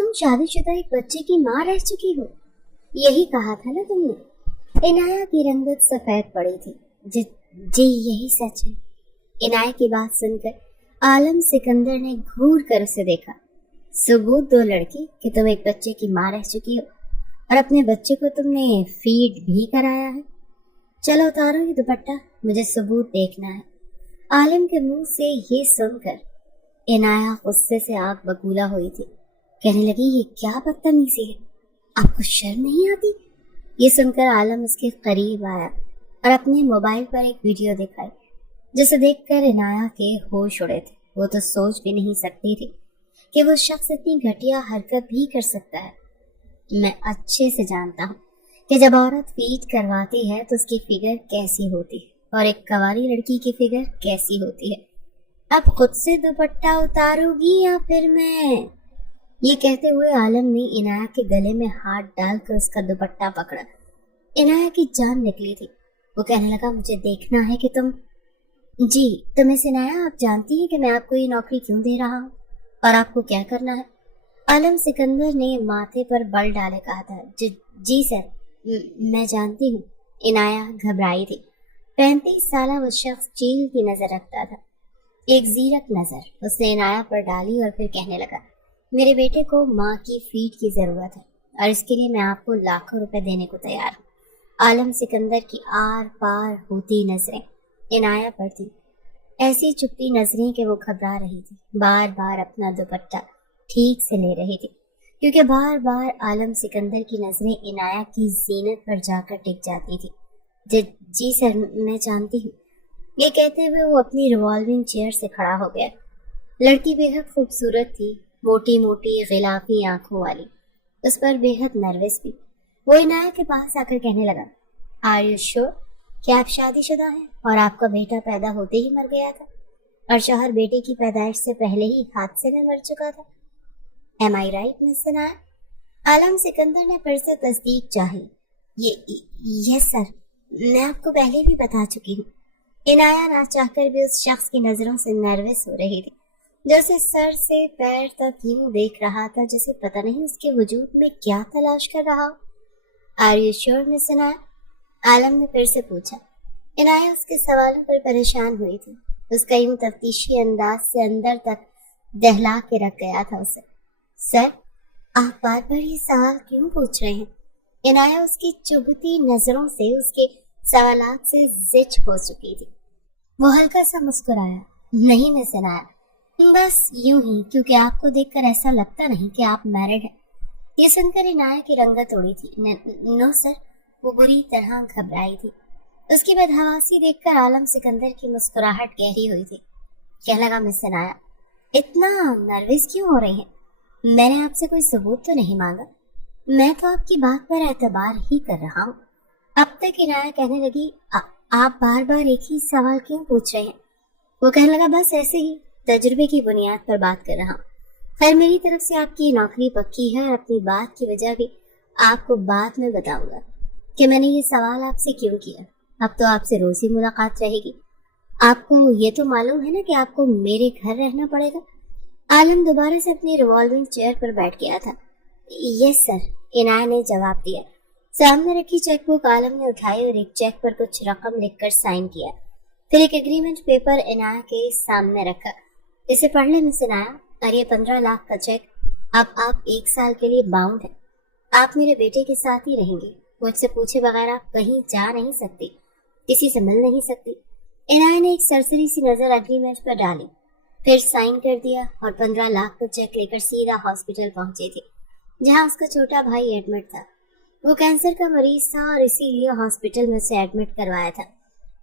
तुम शादीशुदा एक बच्चे की माँ रह चुकी हो, यही कहा था ना तुमने। इनाया की रंगत सफेद पड़ी थी। जी यही सच है। इनाया की बात सुनकर आलम सिकंदर ने घूर कर उसे देखा। सबूत दो लड़की कि तुम एक बच्चे की माँ रह चुकी हो और अपने बच्चे को तुमने फीड भी कराया है। चलो उतारो ये दुपट्टा, मुझे सबूत देखना है। आलम के मुंह से ये सुनकर इनाया गुस्से से आग बबूला हुई थी। कहने लगी, ये क्या बदतमीजी है, आपको शर्म नहीं आती? ये सुनकर आलम उसके करीब आया और अपने मोबाइल पर एक वीडियो दिखाई, जिसे देखकर इनाया के होश उड़े थे। वो तो सोच भी नहीं सकती थी कि वो शख्स इतनी घटिया हरकत भी कर सकता है। मैं अच्छे से जानता हूँ कि जब औरत फीड करवाती है तो उसकी फिगर कैसी होती है और एक कवारी लड़की की फिगर कैसी होती है। अब खुद से दुपट्टा उतारोगी या फिर मैं? ये कहते हुए आलम ने इनाया के गले में हाथ डालकर उसका दुपट्टा पकड़ा। इनाया की जान निकली थी। वो कहने लगा, मुझे देखना है कि तुम। जी तो मिस इनाया, आप जानती हैं कि मैं आपको ये नौकरी क्यों दे रहा हूँ और आपको क्या करना है? आलम सिकंदर ने माथे पर बल डाले कहा था। जी सर, मैं जानती हूँ। इनाया घबराई थी। 35 साल वो शख्स चील की नजर रखता था। एक जीरक नजर उसने इनाया पर डाली और फिर कहने लगा, मेरे बेटे को माँ की फीड की जरूरत है और इसके लिए मैं आपको लाखों रुपए देने को तैयार हूँ। आलम सिकंदर की आर पार होती नजरें इनाया पर थी, ऐसी चुपती नजरें कि वो घबरा रही थी। बार बार अपना दुपट्टा ठीक से ले रही थी क्योंकि बार बार आलम सिकंदर की नजरें इनाया की जीनत पर जाकर टिक जाती थी। जी सर, मैं जानती हूँ। ये कहते हुए वो अपनी रिवॉल्विंग चेयर से खड़ा हो गया। लड़की बेहद खूबसूरत थी, मोटी मोटी गिलाफी आंखों वाली, उस पर बेहद नर्वस भी। वो इनाया के पास आकर कहने लगा, आर यू श्योर कि आप शादीशुदा हैं और आपका बेटा पैदा होते ही मर गया था और शौहर बेटे की पैदाइश से पहले ही हादसे में मर चुका था? एम आई राइट मिस इनाया? आलम सिकंदर ने फिर से तस्दीक चाही। यस सर, मैं आपको पहले भी बता चुकी हूँ। इनाया ना चाहकर भी उस शख्स की नजरों से नर्वस हो रही थी, जो उसे सर से पैर तक यूं देख रहा था जैसे पता नहीं उसके वजूद में क्या तलाश कर रहा हो। Are you sure miss Inaya? Alam ने फिर से पूछा। इनाया उसके सवालों पर परेशान हुई थी। उसका यूं तफ्तीशी अंदाज से अंदर तक दहला के रख गया था उसे। सर, आप बार बार ये सवाल क्यों पूछ रहे हैं? इनाया उसकी चुभती नजरों से, उसके सवालात से जिच हो चुकी थी। वो हल्का सा मुस्कुराया। नहीं मिस इनाया, बस यूं ही, क्योंकि आपको देखकर ऐसा लगता नहीं कि आप मैरिड हैं। ये सुनकर इनाया की रंगत उड़ी थी। नो सर, वो बुरी तरह घबराई थी। उसकी बदहवासी देखकर आलम सिकंदर की मुस्कुराहट गहरी हुई थी। कहने लगा, मिस इनाया, इतना नर्वस क्यों हो रही हैं? मैंने आपसे कोई सबूत तो नहीं मांगा, मैं तो आपकी बात पर एतबार ही कर रहा हूँ। अब तक इनाया कहने लगी, आप बार बार एक ही सवाल क्यों पूछ रहे हैं? वो कहने लगा, बस ऐसे ही तजुर्बे की बुनियाद पर बात कर रहा हूँ। खैर, मेरी तरफ से आपकी नौकरी पक्की है और अपनी बात की वजह भी आपको बाद में बताऊंगा कि मैंने ये सवाल आपसे क्यों किया। अब तो आपसे रोज ही मुलाकात रहेगी। आपको ये तो मालूम है ना कि आपको मेरे घर रहना पड़ेगा। आलम दोबारा से अपनी रिवॉल्विंग चेयर पर बैठ गया था। यस सर, इनाया ने जवाब दिया। सामने रखी चेकबुक आलम ने उठाई और एक चेक पर कुछ रकम लिखकर साइन किया। फिर एक एग्रीमेंट पेपर इनाया के सामने रखा। इसे पढ़ ले मिस इनाया, और ये 15 लाख का चेक। अब आप 1 साल के लिए बाउंड है। आप मेरे बेटे के साथ ही रहेंगे। मुझसे पूछे बगैर आप कहीं जा नहीं सकती, किसी से मिल नहीं सकती। इनाया ने एक सरसरी सी नजर एग्रीमेंट पर डाली, फिर साइन कर दिया और 15 लाख का चेक लेकर सीधा हॉस्पिटल पहुंची थी, जहां उसका छोटा भाई एडमिट था। वो कैंसर का मरीज था और इसीलिए हॉस्पिटल में से एडमिट करवाया था,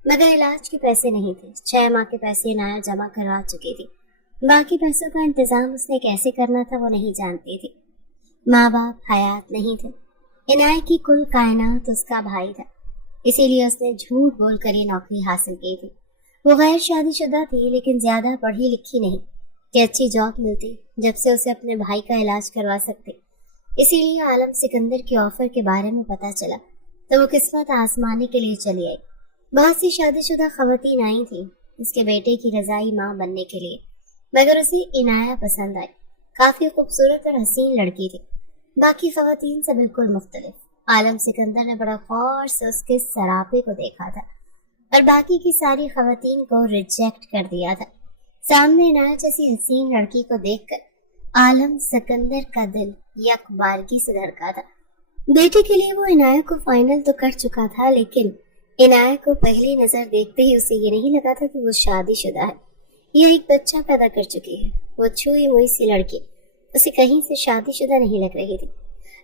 मगर इलाज के पैसे नहीं थे। 6 माह के पैसे इनाया जमा करवा चुकी थी। बाकी पैसों का इंतजाम उसने कैसे करना था वो नहीं जानती थी। माँ बाप हयात नहीं थे। इनाया की कुल कायनात उसका भाई था, इसीलिए उसने झूठ बोलकर ये नौकरी हासिल की थी। वो गैर शादीशुदा थी, लेकिन ज्यादा पढ़ी लिखी नहीं कि अच्छी जॉब मिलती जब से उसे अपने भाई का इलाज करवा सकते। इसीलिए आलम सिकंदर के ऑफर के बारे में पता चला तो वो किस्मत आजमाने के लिए चली आई। बहुत सी शादीशुदा खवातीन आई थी उसके बेटे की रजाई माँ बनने के लिए, मगर उसे इनाया पसंद आई। काफी खूबसूरत और हसीन लड़की थी, बाकी खवातीन से बिल्कुल मुख्तलिफ। आलम सिकंदर ने बड़ा गौर से उसके सरापे को देखा था और बाकी की सारी खवातीन को रिजेक्ट कर दिया था। सामने इनायत जैसी हसीन लड़की को देखकर आलम सिकंदर का दिल यकबारगी से धड़का था। बेटे के लिए वो इनायत को फाइनल तो कर चुका था, लेकिन इनायत को पहली नजर देखते ही उसे ये नहीं लगा था कि वो शादीशुदा है या एक बच्चा पैदा कर चुकी है। वो छुई मुई सी लड़की उसे कहीं से शादीशुदा नहीं लग रही थी,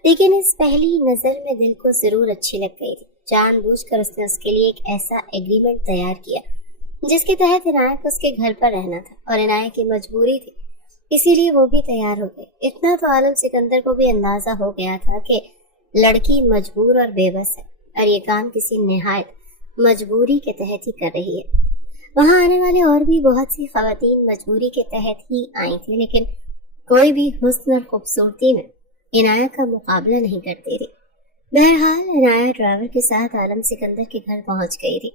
लेकिन इस पहली नजर में दिल को जरूर अच्छी लग गई थी। जानबूझकर उसने उसके लिए एक ऐसा एग्रीमेंट तैयार किया जिसके तहत इनायत को उसके घर पर रहना था और इनायत की मजबूरी थी, इसीलिए वो भी तैयार हो गए। इतना तो आलम सिकंदर को भी अंदाजा हो गया था कि लड़की मजबूर और बेबस है और ये काम किसी निहायत मजबूरी के तहत ही कर रही है। वहां आने वाले और भी बहुत सी खवातीन मजबूरी के तहत ही आई थी, लेकिन कोई भी हुस्न और खूबसूरती में इनायत का मुकाबला नहीं करती थी। बहरहाल इनायत ड्राइवर के साथ आलम सिकंदर के घर पहुंच गई थी।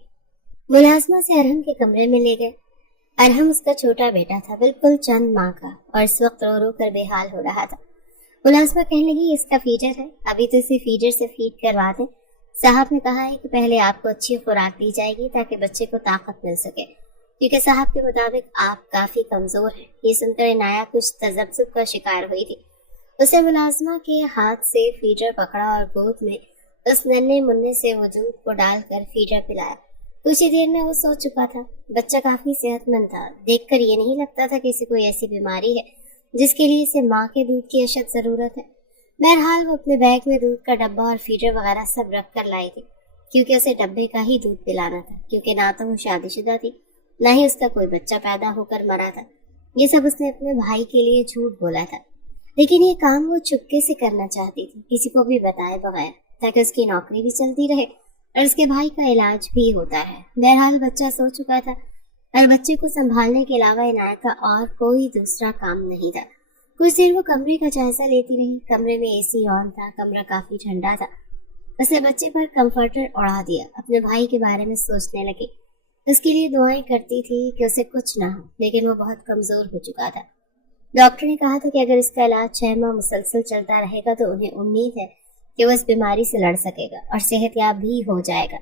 मुलाजमा से अरहम के कमरे में ले गए। अरहम उसका छोटा बेटा था, बिल्कुल चंद माह का, और इस वक्त रो रो कर बेहाल हो रहा था। मुलाजमा कहने लगी, इसका फीडर है, अभी तो इसे फीडर से फीड करवा दें। साहब ने कहा है कि पहले आपको अच्छी खुराक दी जाएगी ताकि बच्चे को ताकत मिल सके, क्योंकि साहब के मुताबिक आप काफी कमजोर हैं। ये सुनकर इनायत कुछ तजब्जुब का शिकार हुई थी। उसे मुलाजमा के हाथ से फीडर पकड़ा और गोद में उस नन्हे मुन्ने से वजूद को डालकर फीडर पिलाया। कुछ ही देर में वो सो चुका था। बच्चा काफी सेहतमंद था। देखकर ये नहीं लगता था कि इसे कोई ऐसी बीमारी है जिसके लिए इसे माँ के दूध की अशद जरूरत है। बहरहाल वो अपने बैग में दूध का डब्बा और फीडर वगैरह सब रख कर लाई थी, क्योंकि उसे डब्बे का ही दूध पिलाना था, क्योंकि ना तो वो शादीशुदा थी, ना ही उसका कोई बच्चा पैदा होकर मरा था। ये सब उसने अपने भाई के लिए झूठ बोला था, लेकिन ये काम वो चुपके से करना चाहती थी, किसी को भी बताए बगैर, ताकि उसकी नौकरी भी चलती रहे और उसके भाई का इलाज भी होता है। बहरहाल बच्चा सो चुका था और बच्चे को संभालने के अलावा इनायत का और कोई दूसरा काम नहीं था। कुछ देर वो कमरे का जायजा लेती रही। कमरे में एसी ऑन था, कमरा काफी ठंडा था। उसने बच्चे पर कंफर्टर उड़ा दिया, अपने भाई के बारे में सोचने लगी। उसके लिए दुआएं करती थी कि उसे कुछ ना हो, लेकिन वो बहुत कमजोर हो चुका था। डॉक्टर ने कहा था कि अगर इसका इलाज 6 माह मुसलसल चलता रहेगा तो उन्हें उम्मीद है कि वो इस बीमारी से लड़ सकेगा और सेहतयाब भी हो जाएगा।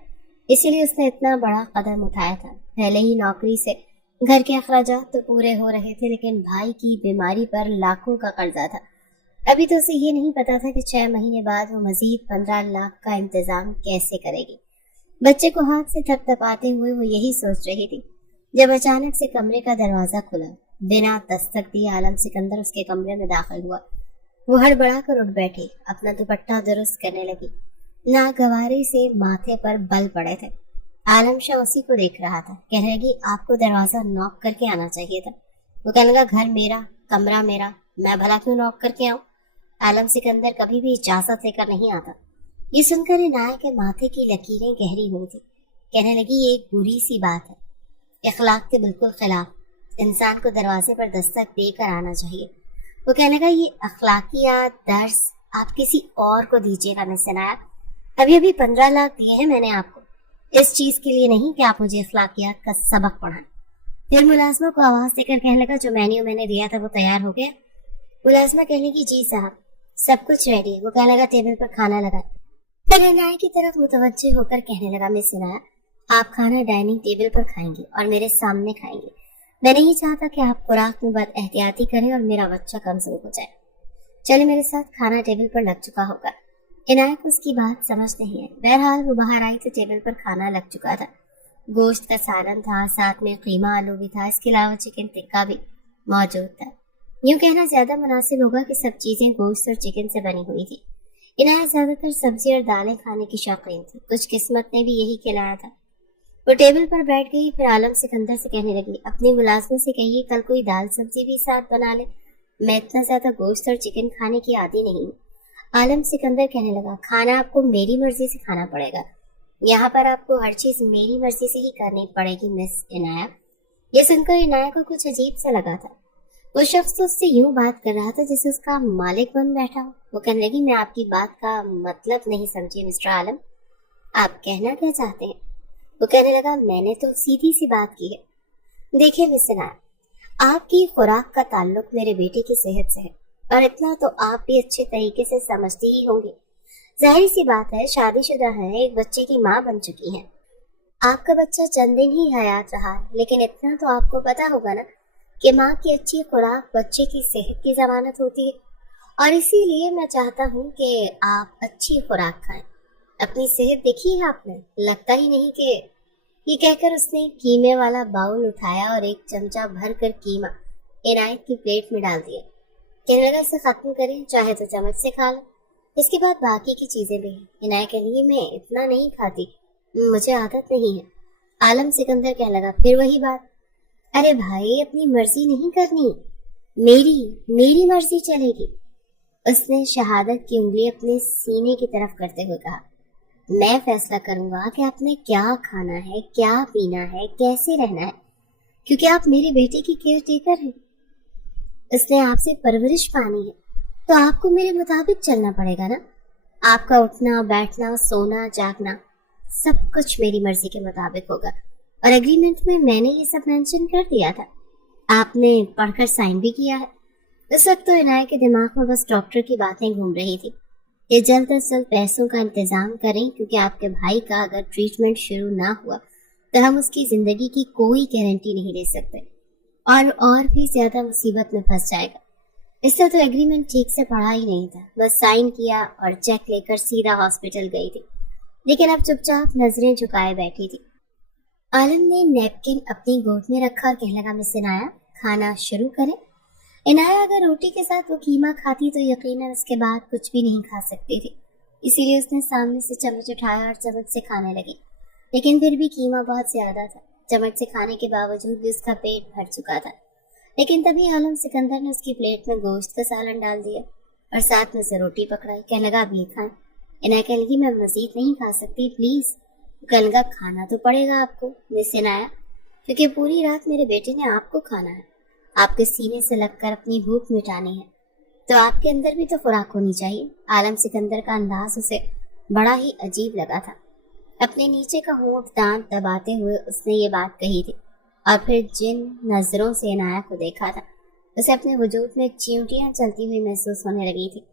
इसीलिए उसने इतना बड़ा कदम उठाया था। पहले ही नौकरी से घर के अखराजात तो पूरे हो रहे थे, लेकिन भाई की बीमारी पर लाखों का कर्जा था। अभी तो उसे ये नहीं पता था कि 6 महीने बाद वो मजीद 15 लाख का इंतजाम कैसे करेगी। बच्चे को हाथ से थपथपाते हुए वो यही सोच रही थी जब अचानक से कमरे का दरवाजा खुला। बिना दस्तक दिए आलम सिकंदर उसके कमरे में दाखिल हुआ। वो हड़बड़ा कर उठ बैठी, अपना दुपट्टा दुरुस्त करने लगी। नागवारे से माथे पर बल पड़े थे। आलम शाह उसी को देख रहा था। कहने लगी, आपको दरवाजा नॉक करके आना चाहिए था। वो कहने लगा, घर मेरा, कमरा मेरा, मैं भला क्यों नॉक करके आऊं? आलम सिकंदर कभी भी इजाजत लेकर नहीं आता। ये सुनकर इनायत के माथे की लकीरें गहरी हुई थी। कहने लगी, ये एक बुरी सी बात है, इखलाक के बिल्कुल खिलाफ। इंसान को दरवाजे पर दस्तक देकर आना चाहिए। वो कहने लगा, ये अखलाकियात दर्स आप किसी और को दीजिएगा मिस इनायत। अभी 15 लाख दिए हैं मैंने आपको, इस चीज के लिए नहीं कि आप मुझे अखलाकियात का सबक पढ़ाएं। फिर मुलाजमा को आवाज देकर कहने लगा, जो मेन्यू मैंने दिया था वो तैयार हो गया? मुलाजमा कहने की, जी साहब, सब कुछ रेडी है। वो कहने लगा, टेबल पर खाना लगा। फिर इनायत की तरफ मुतवज्जे होकर कहने लगा, मिस इनायत, आप खाना डाइनिंग टेबल पर खाएंगे और मेरे सामने खाएंगे। मैं नहीं चाहता कि आप खुराक में बद एहतियाती करें और मेरा बच्चा कमजोर हो जाए। चले मेरे साथ, खाना टेबल पर लग चुका होगा। इनायत को उसकी बात समझ नहीं है। बहरहाल वो बाहर आई तो टेबल पर खाना लग चुका था। गोश्त का सालन था, साथ में कीमा आलू भी था, इसके अलावा चिकन टिक्का भी मौजूद था। यूँ कहना ज्यादा मुनासिब होगा कि सब चीजें गोश्त और चिकन से बनी हुई थी। इनायत ज्यादातर सब्जी और दालें खाने की शौकीन थी। कुछ किस्मत ने भी यही खिलाया था। वो टेबल पर बैठ गई। फिर आलम सिकंदर से कहने लगी, अपनी मुलाजमत से कहिए कल कोई दाल सब्जी भी साथ बना ले, मैं इतना ज्यादा गोश्त और चिकन खाने की आदी नहीं हूँ। आलम सिकंदर कहने लगा, खाना आपको मेरी मर्जी से खाना पड़ेगा। यहाँ पर आपको हर चीज मेरी मर्जी से ही करनी पड़ेगी मिस इनायत। ये सुनकर इनायत को कुछ अजीब सा लगा था। वो शख्स तो उससे यूं बात कर रहा था जैसे उसका मालिक बन बैठा हो। वो कहने लगी, मैं आपकी बात का मतलब नहीं समझी मिस्टर आलम, आप कहना क्या चाहते हैं? वो कहने लगा, मैंने तो सीधी सी बात की है। देखिए मिस इनायत, आपकी खुराक का ताल्लुक मेरे बेटे की सेहत से है। और इतना तो आप भी अच्छे तरीके से समझते ही होंगे। जाहिर सी बात है, शादीशुदा है, एक बच्चे की माँ बन चुकी हैं। आपका बच्चा चंद दिन ही हयात रहा है, लेकिन इतना तो आपको पता होगा ना कि माँ की अच्छी खुराक बच्चे की सेहत की जमानत होती है। और इसीलिए मैं चाहता हूँ कि आप अच्छी खुराक खाएं। अपनी सेहत देखी है आपने? लगता ही नहीं कि ये कहकर उसने कीमे वाला बाउल उठाया और एक चमचा भर कर कीमा इनायत की प्लेट में डाल दिया। कहने लगा, इसे खत्म करें, चाहे तो चम्मच से खा लो, इसके बाद बाकी की चीजें भी हैं। इनायत के लिए मैं इतना नहीं खाती, मुझे आदत नहीं है। आलम सिकंदर कहने लगा, फिर वही बात। अरे भाई, अपनी मर्जी नहीं करनी, मेरी मेरी मर्जी चलेगी। उसने शहादत की उंगली अपने सीने की तरफ करते हुए कहा, मैं फैसला करूंगा कि आपने क्या खाना है, क्या पीना है, कैसे रहना है, क्योंकि आप मेरे बेटे की केयर टेकर हैं। उसने आपसे परवरिश पानी है, तो आपको मेरे मुताबिक चलना पड़ेगा ना। आपका उठना बैठना सोना जागना सब कुछ मेरी मर्जी के मुताबिक होगा। और एग्रीमेंट में मैंने ये सब मेंशन कर दिया था, आपने पढ़कर साइन भी किया है। इस वक्त तो इनायत के दिमाग में बस डॉक्टर की बातें घूम रही थी। ये जल्द अज जल्द पैसों का इंतजाम करें, क्योंकि आपके भाई का अगर ट्रीटमेंट शुरू ना हुआ तो हम उसकी जिंदगी की कोई गारंटी नहीं दे सकते, और भी ज्यादा मुसीबत में फंस जाएगा। इससे तो एग्रीमेंट ठीक से पढ़ा ही नहीं था, बस साइन किया और चेक लेकर सीधा हॉस्पिटल गई थी। लेकिन अब चुपचाप नजरें झुकाए बैठी थी। आलम ने नैपकिन अपनी गोद में रखा और कहने लगा, मिस इनाया, खाना शुरू करें। इनाया अगर रोटी के साथ वो कीमा खाती तो यकीनन उसके बाद कुछ भी नहीं खा सकती थी, इसीलिए उसने सामने से चम्मच उठाया और चम्मच से खाने लगी। लेकिन फिर भी कीमा बहुत ज्यादा था, चम्मच से खाने के बावजूद भी उसका पेट भर चुका था। लेकिन तभी आलम सिकंदर ने उसकी प्लेट में गोश्त का सालन डाल दिया और साथ में से रोटी पकड़ाई। कहने लगा, अब ये खाएं। इनाया कहने लगी, मैं मजीद नहीं खा सकती, प्लीज। कहने लगा, खाना तो पड़ेगा आपको मिस इनाया, क्योंकि पूरी रात मेरे बेटे ने आपको खाना है, आपके सीने से लगकर अपनी भूख मिटानी है, तो आपके अंदर भी तो खुराक होनी चाहिए। आलम सिकंदर का अंदाज उसे बड़ा ही अजीब लगा था। अपने नीचे का होंठ दांत दबाते हुए उसने ये बात कही थी, और फिर जिन नजरों से इनाया को देखा था उसे अपने वजूद में चींटियां चलती हुई महसूस होने लगी थी।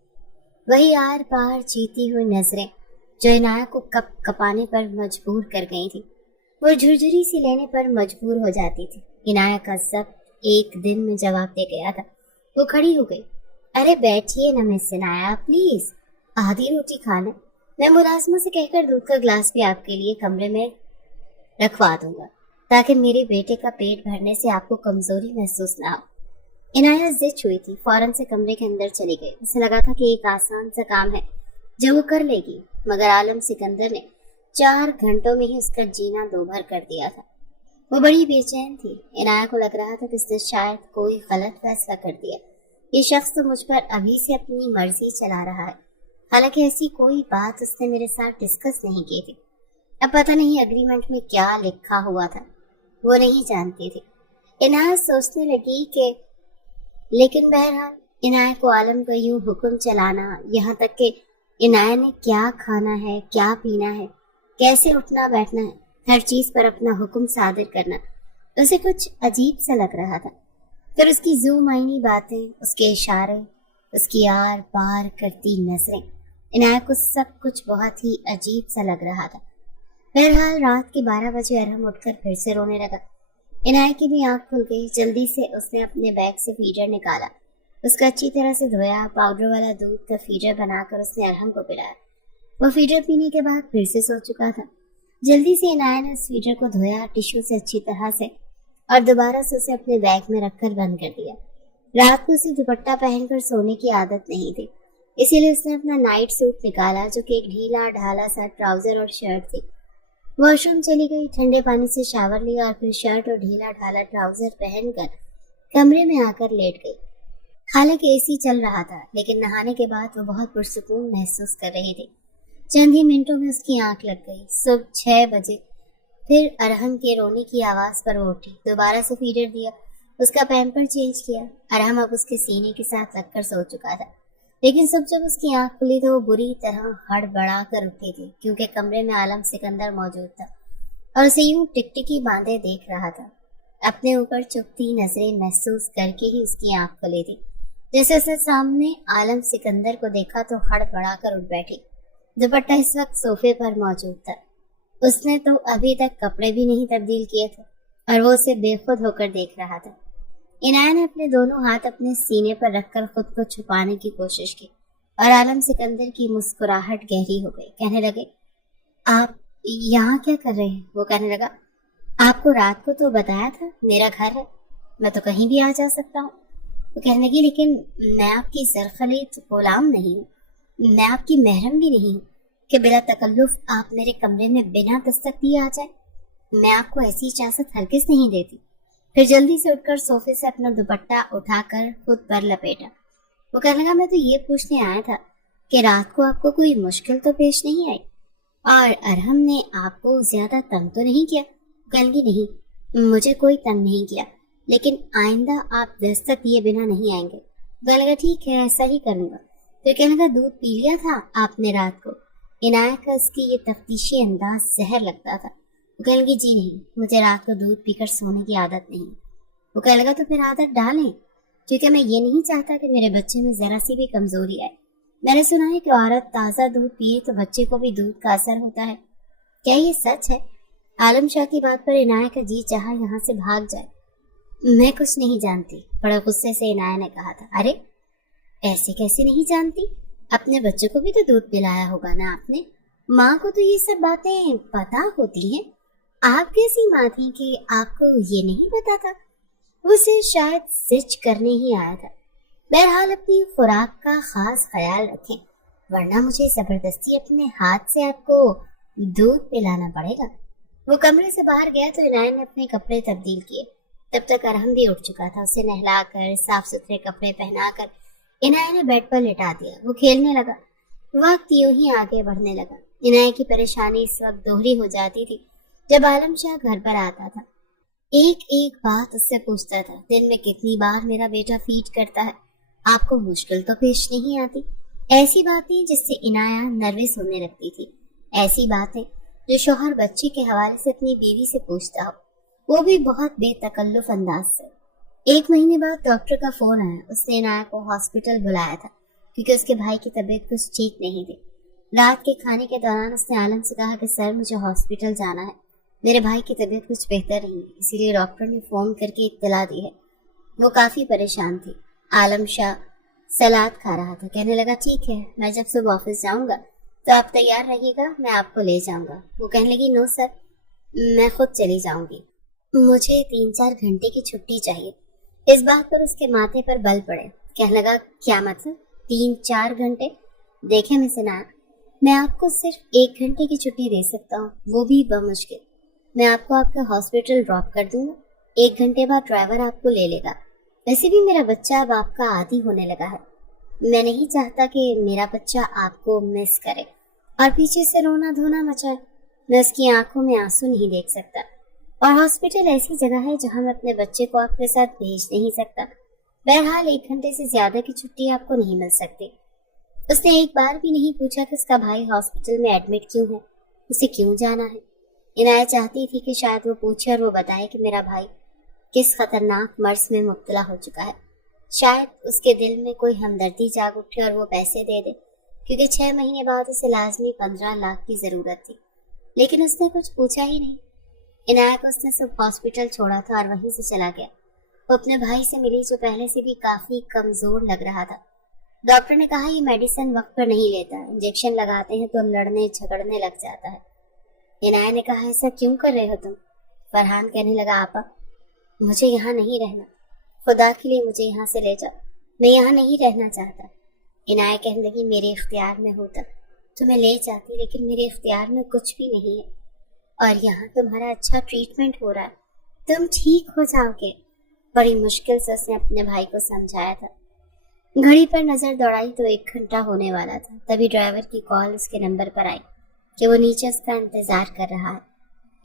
वही आर पार चीती हुई नजरें जो इनाया को कप कपाने पर मजबूर कर गई थी, वो झुरझुरी सी लेने पर मजबूर हो जाती थी। इनाया का सब एक दिन में जवाब दे गया था। वो खड़ी हो गई। अरे बैठिए ना मिस इनाया, प्लीज आधी रोटी खा लें, मैं मुलाजमा से कहकर दूध का ग्लास भी आपके लिए कमरे में रखवा दूंगा, ताकि मेरे बेटे का पेट भरने से आपको कमजोरी महसूस ना हो। इनाया जिद हुई थी, फौरन से कमरे के अंदर चली गई। उसे लगा था कि एक आसान सा काम है जो वो कर लेगी, मगर आलम सिकंदर ने 4 घंटों में ही उसका जीना दोभर कर दिया था। वो बड़ी बेचैन थी। इनाया को लग रहा था कि उसने शायद कोई गलत फैसला कर दिया। ये शख्स तो मुझ पर अभी से अपनी मर्जी चला रहा है, हालांकि ऐसी कोई बात उसने मेरे साथ डिस्कस नहीं की थी। अब पता नहीं एग्रीमेंट में क्या लिखा हुआ था, वो नहीं जानती थी। इनाया सोचने लगी कि लेकिन बहरहाल इनाया को आलम का यूं हुक्म चलाना, यहाँ तक कि इनाया ने क्या खाना है, क्या पीना है, कैसे उठना बैठना है, हर चीज पर अपना हुक्म सादिर करना, उसे कुछ अजीब सा लग रहा था। फिर उसकी ज़ूम आईनी बातें, उसके इशारे, उसकी आर पार करती नजरें, इनाया को सब कुछ बहुत ही अजीब सा लग रहा था। बहरहाल रात के 12 बजे अरहम उठकर फिर से रोने लगा। इनाया की भी आंख खुल गई। जल्दी से उसने अपने बैग से फीडर निकाला, उसका अच्छी तरह से धोया, पाउडर वाला दूध का फीडर बनाकर उसने अरहम को पिलाया। वो फीडर पीने के बाद फिर से सो चुका था। जल्दी से इनाया ने उस फीडर को धोया टिश्यू से अच्छी तरह से, और दोबारा से उसे अपने बैग में रखकर बंद कर दिया। रात को उसे दुपट्टा पहनकर सोने की आदत नहीं थी, इसीलिए उसने अपना नाइट सूट निकाला, जो कि एक ढीला ढाला सा ट्राउजर और शर्ट थी। वॉशरूम चली गई, ठंडे पानी से शावर लिया और फिर शर्ट और ढीला ढाला ट्राउजर पहनकर कमरे में आकर लेट गई। हालांकि एसी चल रहा था, लेकिन नहाने के बाद वो बहुत पुरसुकून महसूस कर रही थी। चंद ही मिनटों में उसकी आंख लग गई। सुबह 6 बजे फिर अरहम के रोने की आवाज पर वो उठी, दोबारा से फीडर दिया, उसका पैम्पर चेंज किया। अरहम अब उसके सीने के साथ लगकर सो चुका था, लेकिन सुबह जब उसकी आंख खुली तो वो बुरी तरह हड़बड़ा कर उठी थी, क्योंकि कमरे में आलम सिकंदर मौजूद था और उसे यूं टिकटिकी बांधे देख रहा था। अपने ऊपर चुभती नजरें महसूस करके ही उसकी आंख खुली थी। जैसे उसने सामने आलम सिकंदर को देखा तो हड़बड़ा कर उठ बैठी। दुपट्टा इस वक्त सोफे पर मौजूद था। उसने तो अभी तक कपड़े भी नहीं तब्दील किए थे और वो उसे बेखुद होकर देख रहा था। इनाया ने अपने दोनों हाथ अपने सीने पर रखकर खुद को छुपाने की कोशिश की और आलम सिकंदर की मुस्कुराहट गहरी हो गई। कहने लगे, आप यहाँ क्या कर रहे हैं? वो कहने लगा, आपको रात को तो बताया था मेरा घर है, मैं तो कहीं भी आ जा सकता हूँ। वो कहने लगी, लेकिन मैं आपकी सरखलीत गुलाम नहीं हूँ, मैं आपकी महरम भी नहीं हूँ कि बिला तकल्लुफ आप मेरे कमरे में बिना दस्तक दिए आ जाए। मैं आपको ऐसी इजाजत हरगिज नहीं देती। फिर जल्दी से उठकर सोफे से अपना दुपट्टा उठाकर खुद पर लपेटा। वो कहने लगा, मैं तो ये पूछने आया था कि रात को आपको कोई मुश्किल तो पेश नहीं आई और अरहम ने आपको ज्यादा तंग तो नहीं किया? कहने लगी, नहीं, मुझे कोई तंग नहीं किया, लेकिन आइंदा आप दस्तक दिए बिना नहीं आएंगे। कहने लगा, ठीक है, ऐसा ही करूंगा। फिर कहने लगा, दूध पी लिया था आपने रात को? इनाया का इसकी ये तफ्तीशी अंदाज जहर लगता था। वो कहने लगी, जी नहीं, मुझे रात को दूध पीकर सोने की आदत नहीं। वो कहने लगा, तो फिर आदत डालें, क्योंकि मैं ये नहीं चाहता कि मेरे बच्चे में जरा सी भी कमजोरी आए। मैंने सुना है कि औरत ताज़ा दूध पिए तो बच्चे को भी दूध का असर होता है। क्या ये सच है? आलम शाह की बात पर इनाया का जी चाहा यहाँ से भाग जाए। मैं कुछ नहीं जानती, बड़े गुस्से से इनाया ने कहा था। अरे ऐसे कैसे नहीं जानती? अपने बच्चे को भी तो दूध पिलाया होगा ना आपने। माँ को तो ये सब बातें पता होती हैं। आप कैसी माँ थी कि आपको ये नहीं पता था? उसे शायद सिच करने ही आया था। बहरहाल अपनी खुराक का खास ख्याल रखें, वरना मुझे जबरदस्ती अपने हाथ से आपको दूध पिलाना पड़ेगा। वो कमरे से बाहर गया तो इनाया ने अपने कपड़े तब्दील किए। तब तक अरहम भी उठ चुका था। उसे नहलाकर साफ सुथरे कपड़े पहनाकर इनाया ने बेड पर लिटा दिया। वो खेलने लगा। वक्त यूं ही आगे बढ़ने लगा। इनाया की परेशानी इस वक्त दोहरी हो जाती थी जब आलम शाह घर पर आता था। एक एक बात उससे पूछता था, दिन में कितनी बार मेरा बेटा फीड करता है, आपको मुश्किल तो पेश नहीं आती? ऐसी बातें जिससे इनाया नर्वस होने लगती थी, ऐसी बातें जो शौहर बच्चे के हवाले से अपनी बीवी से पूछता हो, वो भी बहुत बेतकल्लुफ अंदाज से। 1 महीने बाद डॉक्टर का फोन आया। उसने इनाया को हॉस्पिटल बुलाया था क्योंकि उसके भाई की तबीयत कुछ ठीक नहीं थी। रात के खाने के दौरान उसने आलम से कहा कि सर मुझे हॉस्पिटल जाना है, मेरे भाई की तबीयत कुछ बेहतर नहीं है, इसीलिए डॉक्टर ने फोन करके इत्तला दी है। वो काफी परेशान थी। आलम शाह सलाद खा रहा था। कहने लगा, ठीक है, मैं जब सुबह ऑफिस जाऊंगा तो आप तैयार रहिएगा, मैं आपको ले जाऊंगा। वो कहने लगी, नो सर, मैं खुद चली जाऊंगी, मुझे 3-4 घंटे की छुट्टी चाहिए। इस बात पर उसके माथे पर बल पड़े। कहने लगा, क्या मतलब 3-4 घंटे? देखे मिस इनाया, मैं आपको सिर्फ 1 घंटे की छुट्टी दे सकता हूँ, वो भी बमुश्किल। मैं आपको आपके हॉस्पिटल ड्रॉप कर दूंगा, 1 घंटे बाद ड्राइवर आपको ले लेगा। वैसे भी मेरा बच्चा अब आपका आदी होने लगा है। मैं नहीं चाहता कि मेरा बच्चा आपको मिस करे और पीछे से रोना धोना मचाए। मैं उसकी आंखों में आंसू नहीं देख सकता, और हॉस्पिटल ऐसी जगह है जहां मैं अपने बच्चे को आपके साथ भेज नहीं सकता। बहरहाल 1 घंटे से ज्यादा की छुट्टी आपको नहीं मिल सकती। उसने एक बार भी नहीं पूछा कि उसका भाई हॉस्पिटल में एडमिट क्यों है, उसे क्यों जाना है। इनाया चाहती थी कि शायद वो पूछे और वो बताए कि मेरा भाई किस खतरनाक मर्ज में मुब्तला हो चुका है। शायद उसके दिल में कोई हमदर्दी जाग उठे और वो पैसे दे दे, क्योंकि 6 महीने बाद उसे लाजमी 15 लाख की जरूरत थी। लेकिन उसने कुछ पूछा ही नहीं। इनाया को उसने सब हॉस्पिटल छोड़ा था और वहीं से चला गया। वो अपने भाई से मिली जो पहले से भी काफी कमजोर लग रहा था। डॉक्टर ने कहा, ये मेडिसिन वक्त पर नहीं लेता, इंजेक्शन लगाते हैं तो लड़ने झगड़ने लग जाता है। इनाया ने कहा, ऐसा क्यों कर रहे हो तुम? फरहान कहने लगा, आपा मुझे यहाँ नहीं रहना, खुदा के लिए मुझे यहाँ से ले जाओ, मैं यहाँ नहीं रहना चाहता। इनाया कहने लगी, मेरे इख्तियार में होता तो मैं ले जाती, लेकिन मेरे इख्तियार में कुछ भी नहीं है, और यहाँ तुम्हारा अच्छा ट्रीटमेंट हो रहा है, तुम ठीक हो जाओगे। बड़ी मुश्किल से उसने अपने भाई को समझाया था। घड़ी पर नजर दौड़ाई तो 1 घंटा होने वाला था। तभी ड्राइवर की कॉल उसके नंबर पर आई कि वो नीचे उसका इंतजार कर रहा है।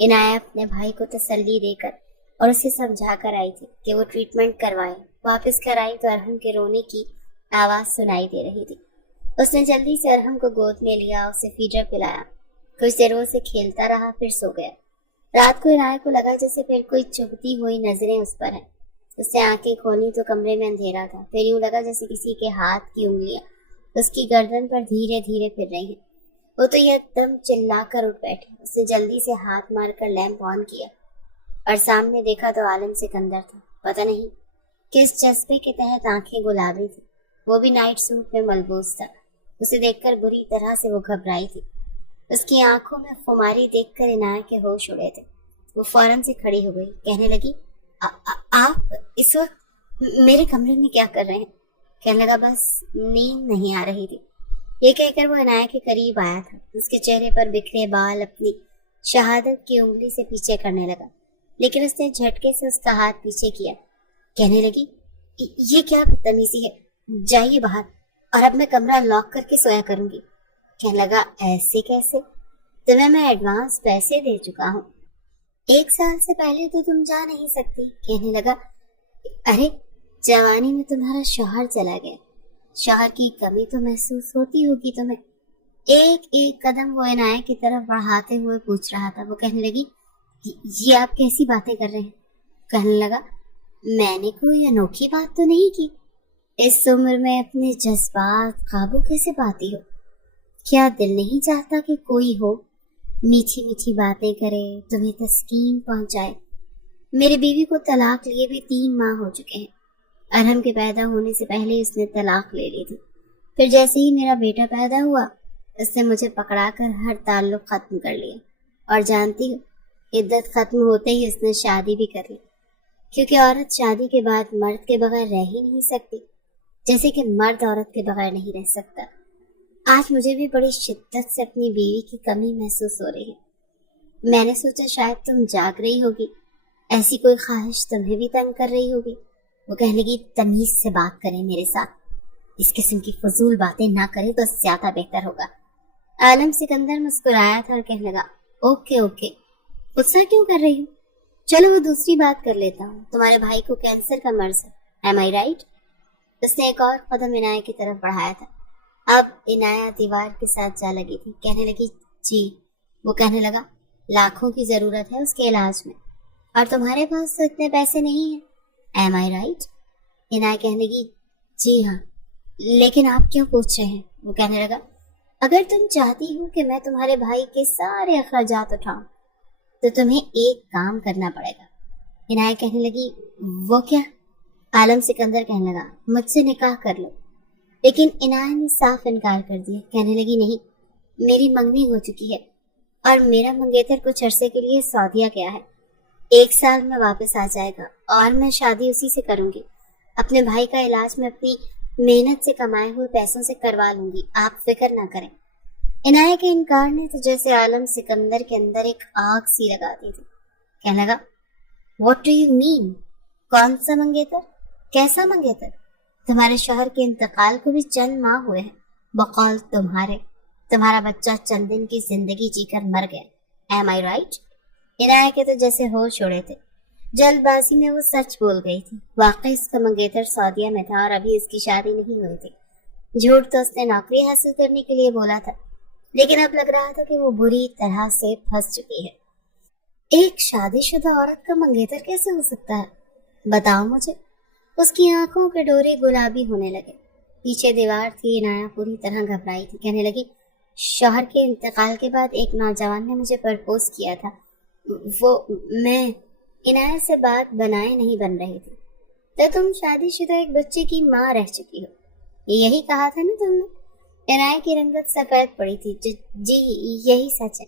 इनाया अपने भाई को तसल्ली देकर और उसे समझा कर आई थी कि वो ट्रीटमेंट करवाए। वापस घर आई तो अरहम के रोने की आवाज सुनाई दे रही थी। उसने जल्दी से अरहम को गोद में लिया, उसे फीडर पिलाया, कुछ देर वो से खेलता रहा, फिर सो गया। रात को इनाया को लगा जैसे फिर कोई चुभती हुई नजरें उस पर है। उसने आंखें खोली तो कमरे में अंधेरा था। फिर यूं लगा जैसे किसी के हाथ की उंगलियां उसकी गर्दन पर धीरे धीरे फिर रही हैं। वो तो एकदम चिल्लाकर उठ बैठी। उसने जल्दी से हाथ मारकर लैंप ऑन किया और सामने देखा तो आलम सिकंदर था। पता नहीं किस जज्बे के तहत आंखें गुलाबी थी, वो भी नाइट सूट में मलबूस था। उसे देखकर बुरी तरह से वो घबराई थी। उसकी आंखों में खुमारी देखकर इनाया के होश उड़े थे। वो फौरन से खड़ी हो गई, कहने लगी, आप इस वक्त मेरे कमरे में क्या कर रहे हैं? कहने लगा, बस नींद नहीं आ रही थी। ये कहकर वो इनाया के करीब आया था। उसके चेहरे पर बिखरे बाल अपनी शहादत की उंगली से पीछे करने लगा, लेकिन उसने झटके से उसका हाथ पीछे किया। कहने लगी, ये क्या बदतमीजी है, जाइए बाहर, और अब मैं कमरा लॉक करके सोया करूंगी। कहने लगा, ऐसे कैसे? तुम्हें मैं एडवांस पैसे दे चुका हूँ, 1 साल से पहले तो तुम जा नहीं सकती। कहने लगा, अरे जवानी में तुम्हारा शौहर चला गया, शौहर की कमी तो महसूस होती होगी तुम्हें। एक एक कदम वो इनाया की तरफ बढ़ाते हुए पूछ रहा था। वो कहने लगी, ये आप कैसी बातें कर रहे हैं? कहने लगा, मैंने कोई अनोखी बात तो नहीं की। इस उम्र में अपने जज्बात काबू कैसे पाती हो? क्या दिल नहीं चाहता कि कोई हो, मीठी मीठी बातें करे, तुम्हें तस्कीन पहुंचाए? मेरी बीवी को तलाक लिए भी 3 माह हो चुके हैं। अरहम के पैदा होने से पहले उसने तलाक ले ली थी। फिर जैसे ही मेरा बेटा पैदा हुआ, उसने मुझे पकड़ाकर हर ताल्लुक खत्म कर लिया। और जानती हो, इद्दत खत्म होते ही उसने शादी भी कर ली, क्योंकि औरत शादी के बाद मर्द के बगैर रह ही नहीं सकती, जैसे कि मर्द औरत के बगैर नहीं रह सकता। आज मुझे भी बड़ी शिद्दत से अपनी बीवी की कमी महसूस हो रही है। मैंने सोचा शायद तुम जाग रही होगी, ऐसी कोई ख्वाहिश तुम्हें भी तंग कर रही होगी। वो कहने लगी, तमीज से बात करें मेरे साथ, इस किस्म की फजूल बातें ना करें तो ज्यादा बेहतर होगा। आलम सिकंदर मुस्कुराया था और कहने लगा, ओके ओके, गुस्सा क्यों कर रही हो? चलो वो दूसरी बात कर लेता हूँ। तुम्हारे भाई को कैंसर का मर्ज है, एम आई राइट? उसने एक और कदम इनाया की तरफ बढ़ाया था। अब इनाया दीवार के साथ जा लगी थी। कहने लगी, जी। वो कहने लगा, लाखों की जरूरत है उसके इलाज में, और तुम्हारे पास तो इतने पैसे नहीं है, एम आई राइट? इनाया कहने लगी, जी हाँ, लेकिन आप क्यों पूछ रहे हैं? वो कहने लगा, अगर तुम चाहती हो कि मैं तुम्हारे भाई के सारे अखराजात उठाऊं, तो तुम्हें एक काम करना पड़ेगा। इनाया कहने लगी, वो क्या? आलम सिकंदर कहने लगा, मुझसे निकाह कर लो। लेकिन इनाया ने साफ इनकार कर दिया। कहने लगी, नहीं, मेरी मंगनी हो चुकी है और मेरा मंगेतर कुछ अरसे के लिए सऊदीया गया है। 1 साल में वापस आ जाएगा और मैं शादी उसी से करूंगी। अपने भाई का इलाज मैं अपनी मेहनत से कमाए हुए पैसों से करवा लूंगी, आप फिक्र ना करें। इनाया के इनकार ने तो जैसे आलम सिकंदर के अंदर एक आग सी लगा दी थी। कहने लगा, व्हाट डू यू मीन? कौन सा मंगेतर? कैसा मंगेतर? तुम्हारे शौहर के इंतकाल को भी चंद माह हुए हैं। बकौल तुम्हारा बच्चा चंद दिन की जिंदगी जीकर मर गया, एम आई राइट? इनाया के तो जैसे होश उड़े थे। जल्दबाजी में वो सच बोल गई थी। वाकई इसका मंगेतर सऊदीया में था और अभी इसकी शादी नहीं हुई थी। झूठ तो उसने नौकरी हासिल करने के लिए बोला था, लेकिन अब लग रहा था कि वो बुरी तरह से फंस चुकी है। एक शादीशुदा औरत का मंगेतर कैसे हो सकता है, बताओ मुझे। उसकी आंखों के डोरे गुलाबी होने लगे। पीछे दीवार थी। इनाया पूरी तरह घबराई थी। कहने लगी, शौहर के इंतकाल के बाद एक नौजवान ने मुझे प्रपोज किया था। वो मैं इनाया से बात बनाए नहीं बन रही थी। तो तुम शादीशुदा एक बच्चे की माँ रह चुकी हो, यही कहा था ना तुमने? इनाया की रंगत सफेद पड़ी थी। जी यही सच है।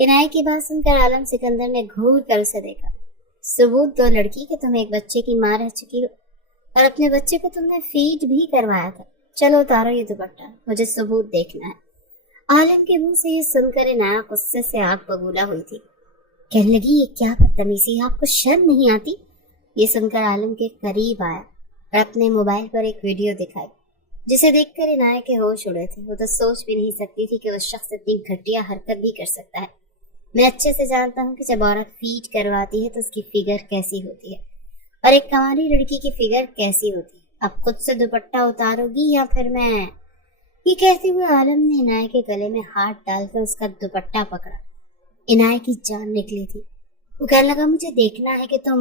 इनाया की बात सुनकर आलम सिकंदर ने घूर कर उसे देखा। सबूत दो लड़की कि तुम एक बच्चे की माँ रह चुकी हो और अपने बच्चे को तुमने फीड भी करवाया था। चलो उतारो ये दुपट्टा, मुझे सबूत देखना है। आलम के मुंह से ये सुनकर इनाया गुस्से से आग बबूला हुई थी। कहने लगी, ये क्या बदतमीजी, आपको शर्म नहीं आती? ये सुनकर आलम के करीब आया और अपने मोबाइल पर एक वीडियो दिखाई, जिसे देखकर इनाया के होश उड़े थे। वो तो सोच भी नहीं सकती थी कि वो शख्स इतनी घटिया हरकत भी कर सकता है। मैं अच्छे से जानता हूँ कि जब औरत फीड करवाती है तो उसकी फिगर कैसी होती है और एक कंवारी लड़की की फिगर कैसी होती है। अब खुद से दुपट्टा उतारोगी या फिर मैं? ये कहते हुए आलम ने इनाया के गले में हाथ डालकर उसका दुपट्टा पकड़ा। इनाया की जान निकली थी। वो कहने लगा, मुझे देखना है कि तुम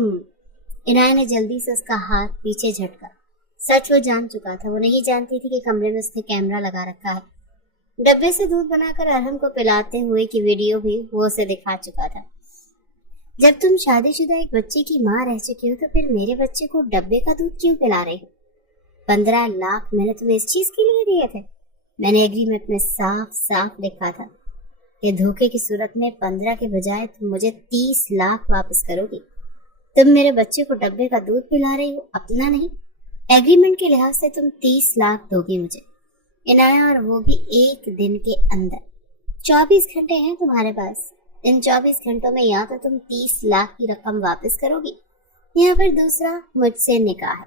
इनाया ने जल्दी से उसका हाथ पीछे झटका। सच वो जान चुका था, वो नहीं जानती थी कि कमरे में उसने कैमरा लगा रखा है। डब्बे से दूध बनाकर अरहम को पिलाते हुए की वीडियो भी वो उसे दिखा चुका था। जब तुम शादीशुदा एक बच्चे की माँ रह चुकी हो तो फिर मेरे बच्चे को डब्बे का दूध क्यों पिला रहे हो? 15 लाख मैंने तुम्हें इस चीज के लिए दिए थे। मैंने एग्रीमेंट में साफ साफ लिखा था कि धोखे की सूरत में 15 के बजाय तुम मुझे 30 लाख वापस करोगी। तुम मेरे बच्चे को डब्बे का दूध पिला रही हो, अपना नहीं। एग्रीमेंट के लिहाज से तुम 30 लाख दोगी मुझे इनाया, और वो भी एक दिन के अंदर। 24 घंटे हैं तुम्हारे पास। इन 24 घंटों में या तो तुम 30 लाख की रकम वापस करोगी या फिर दूसरा मुझसे निकाह है,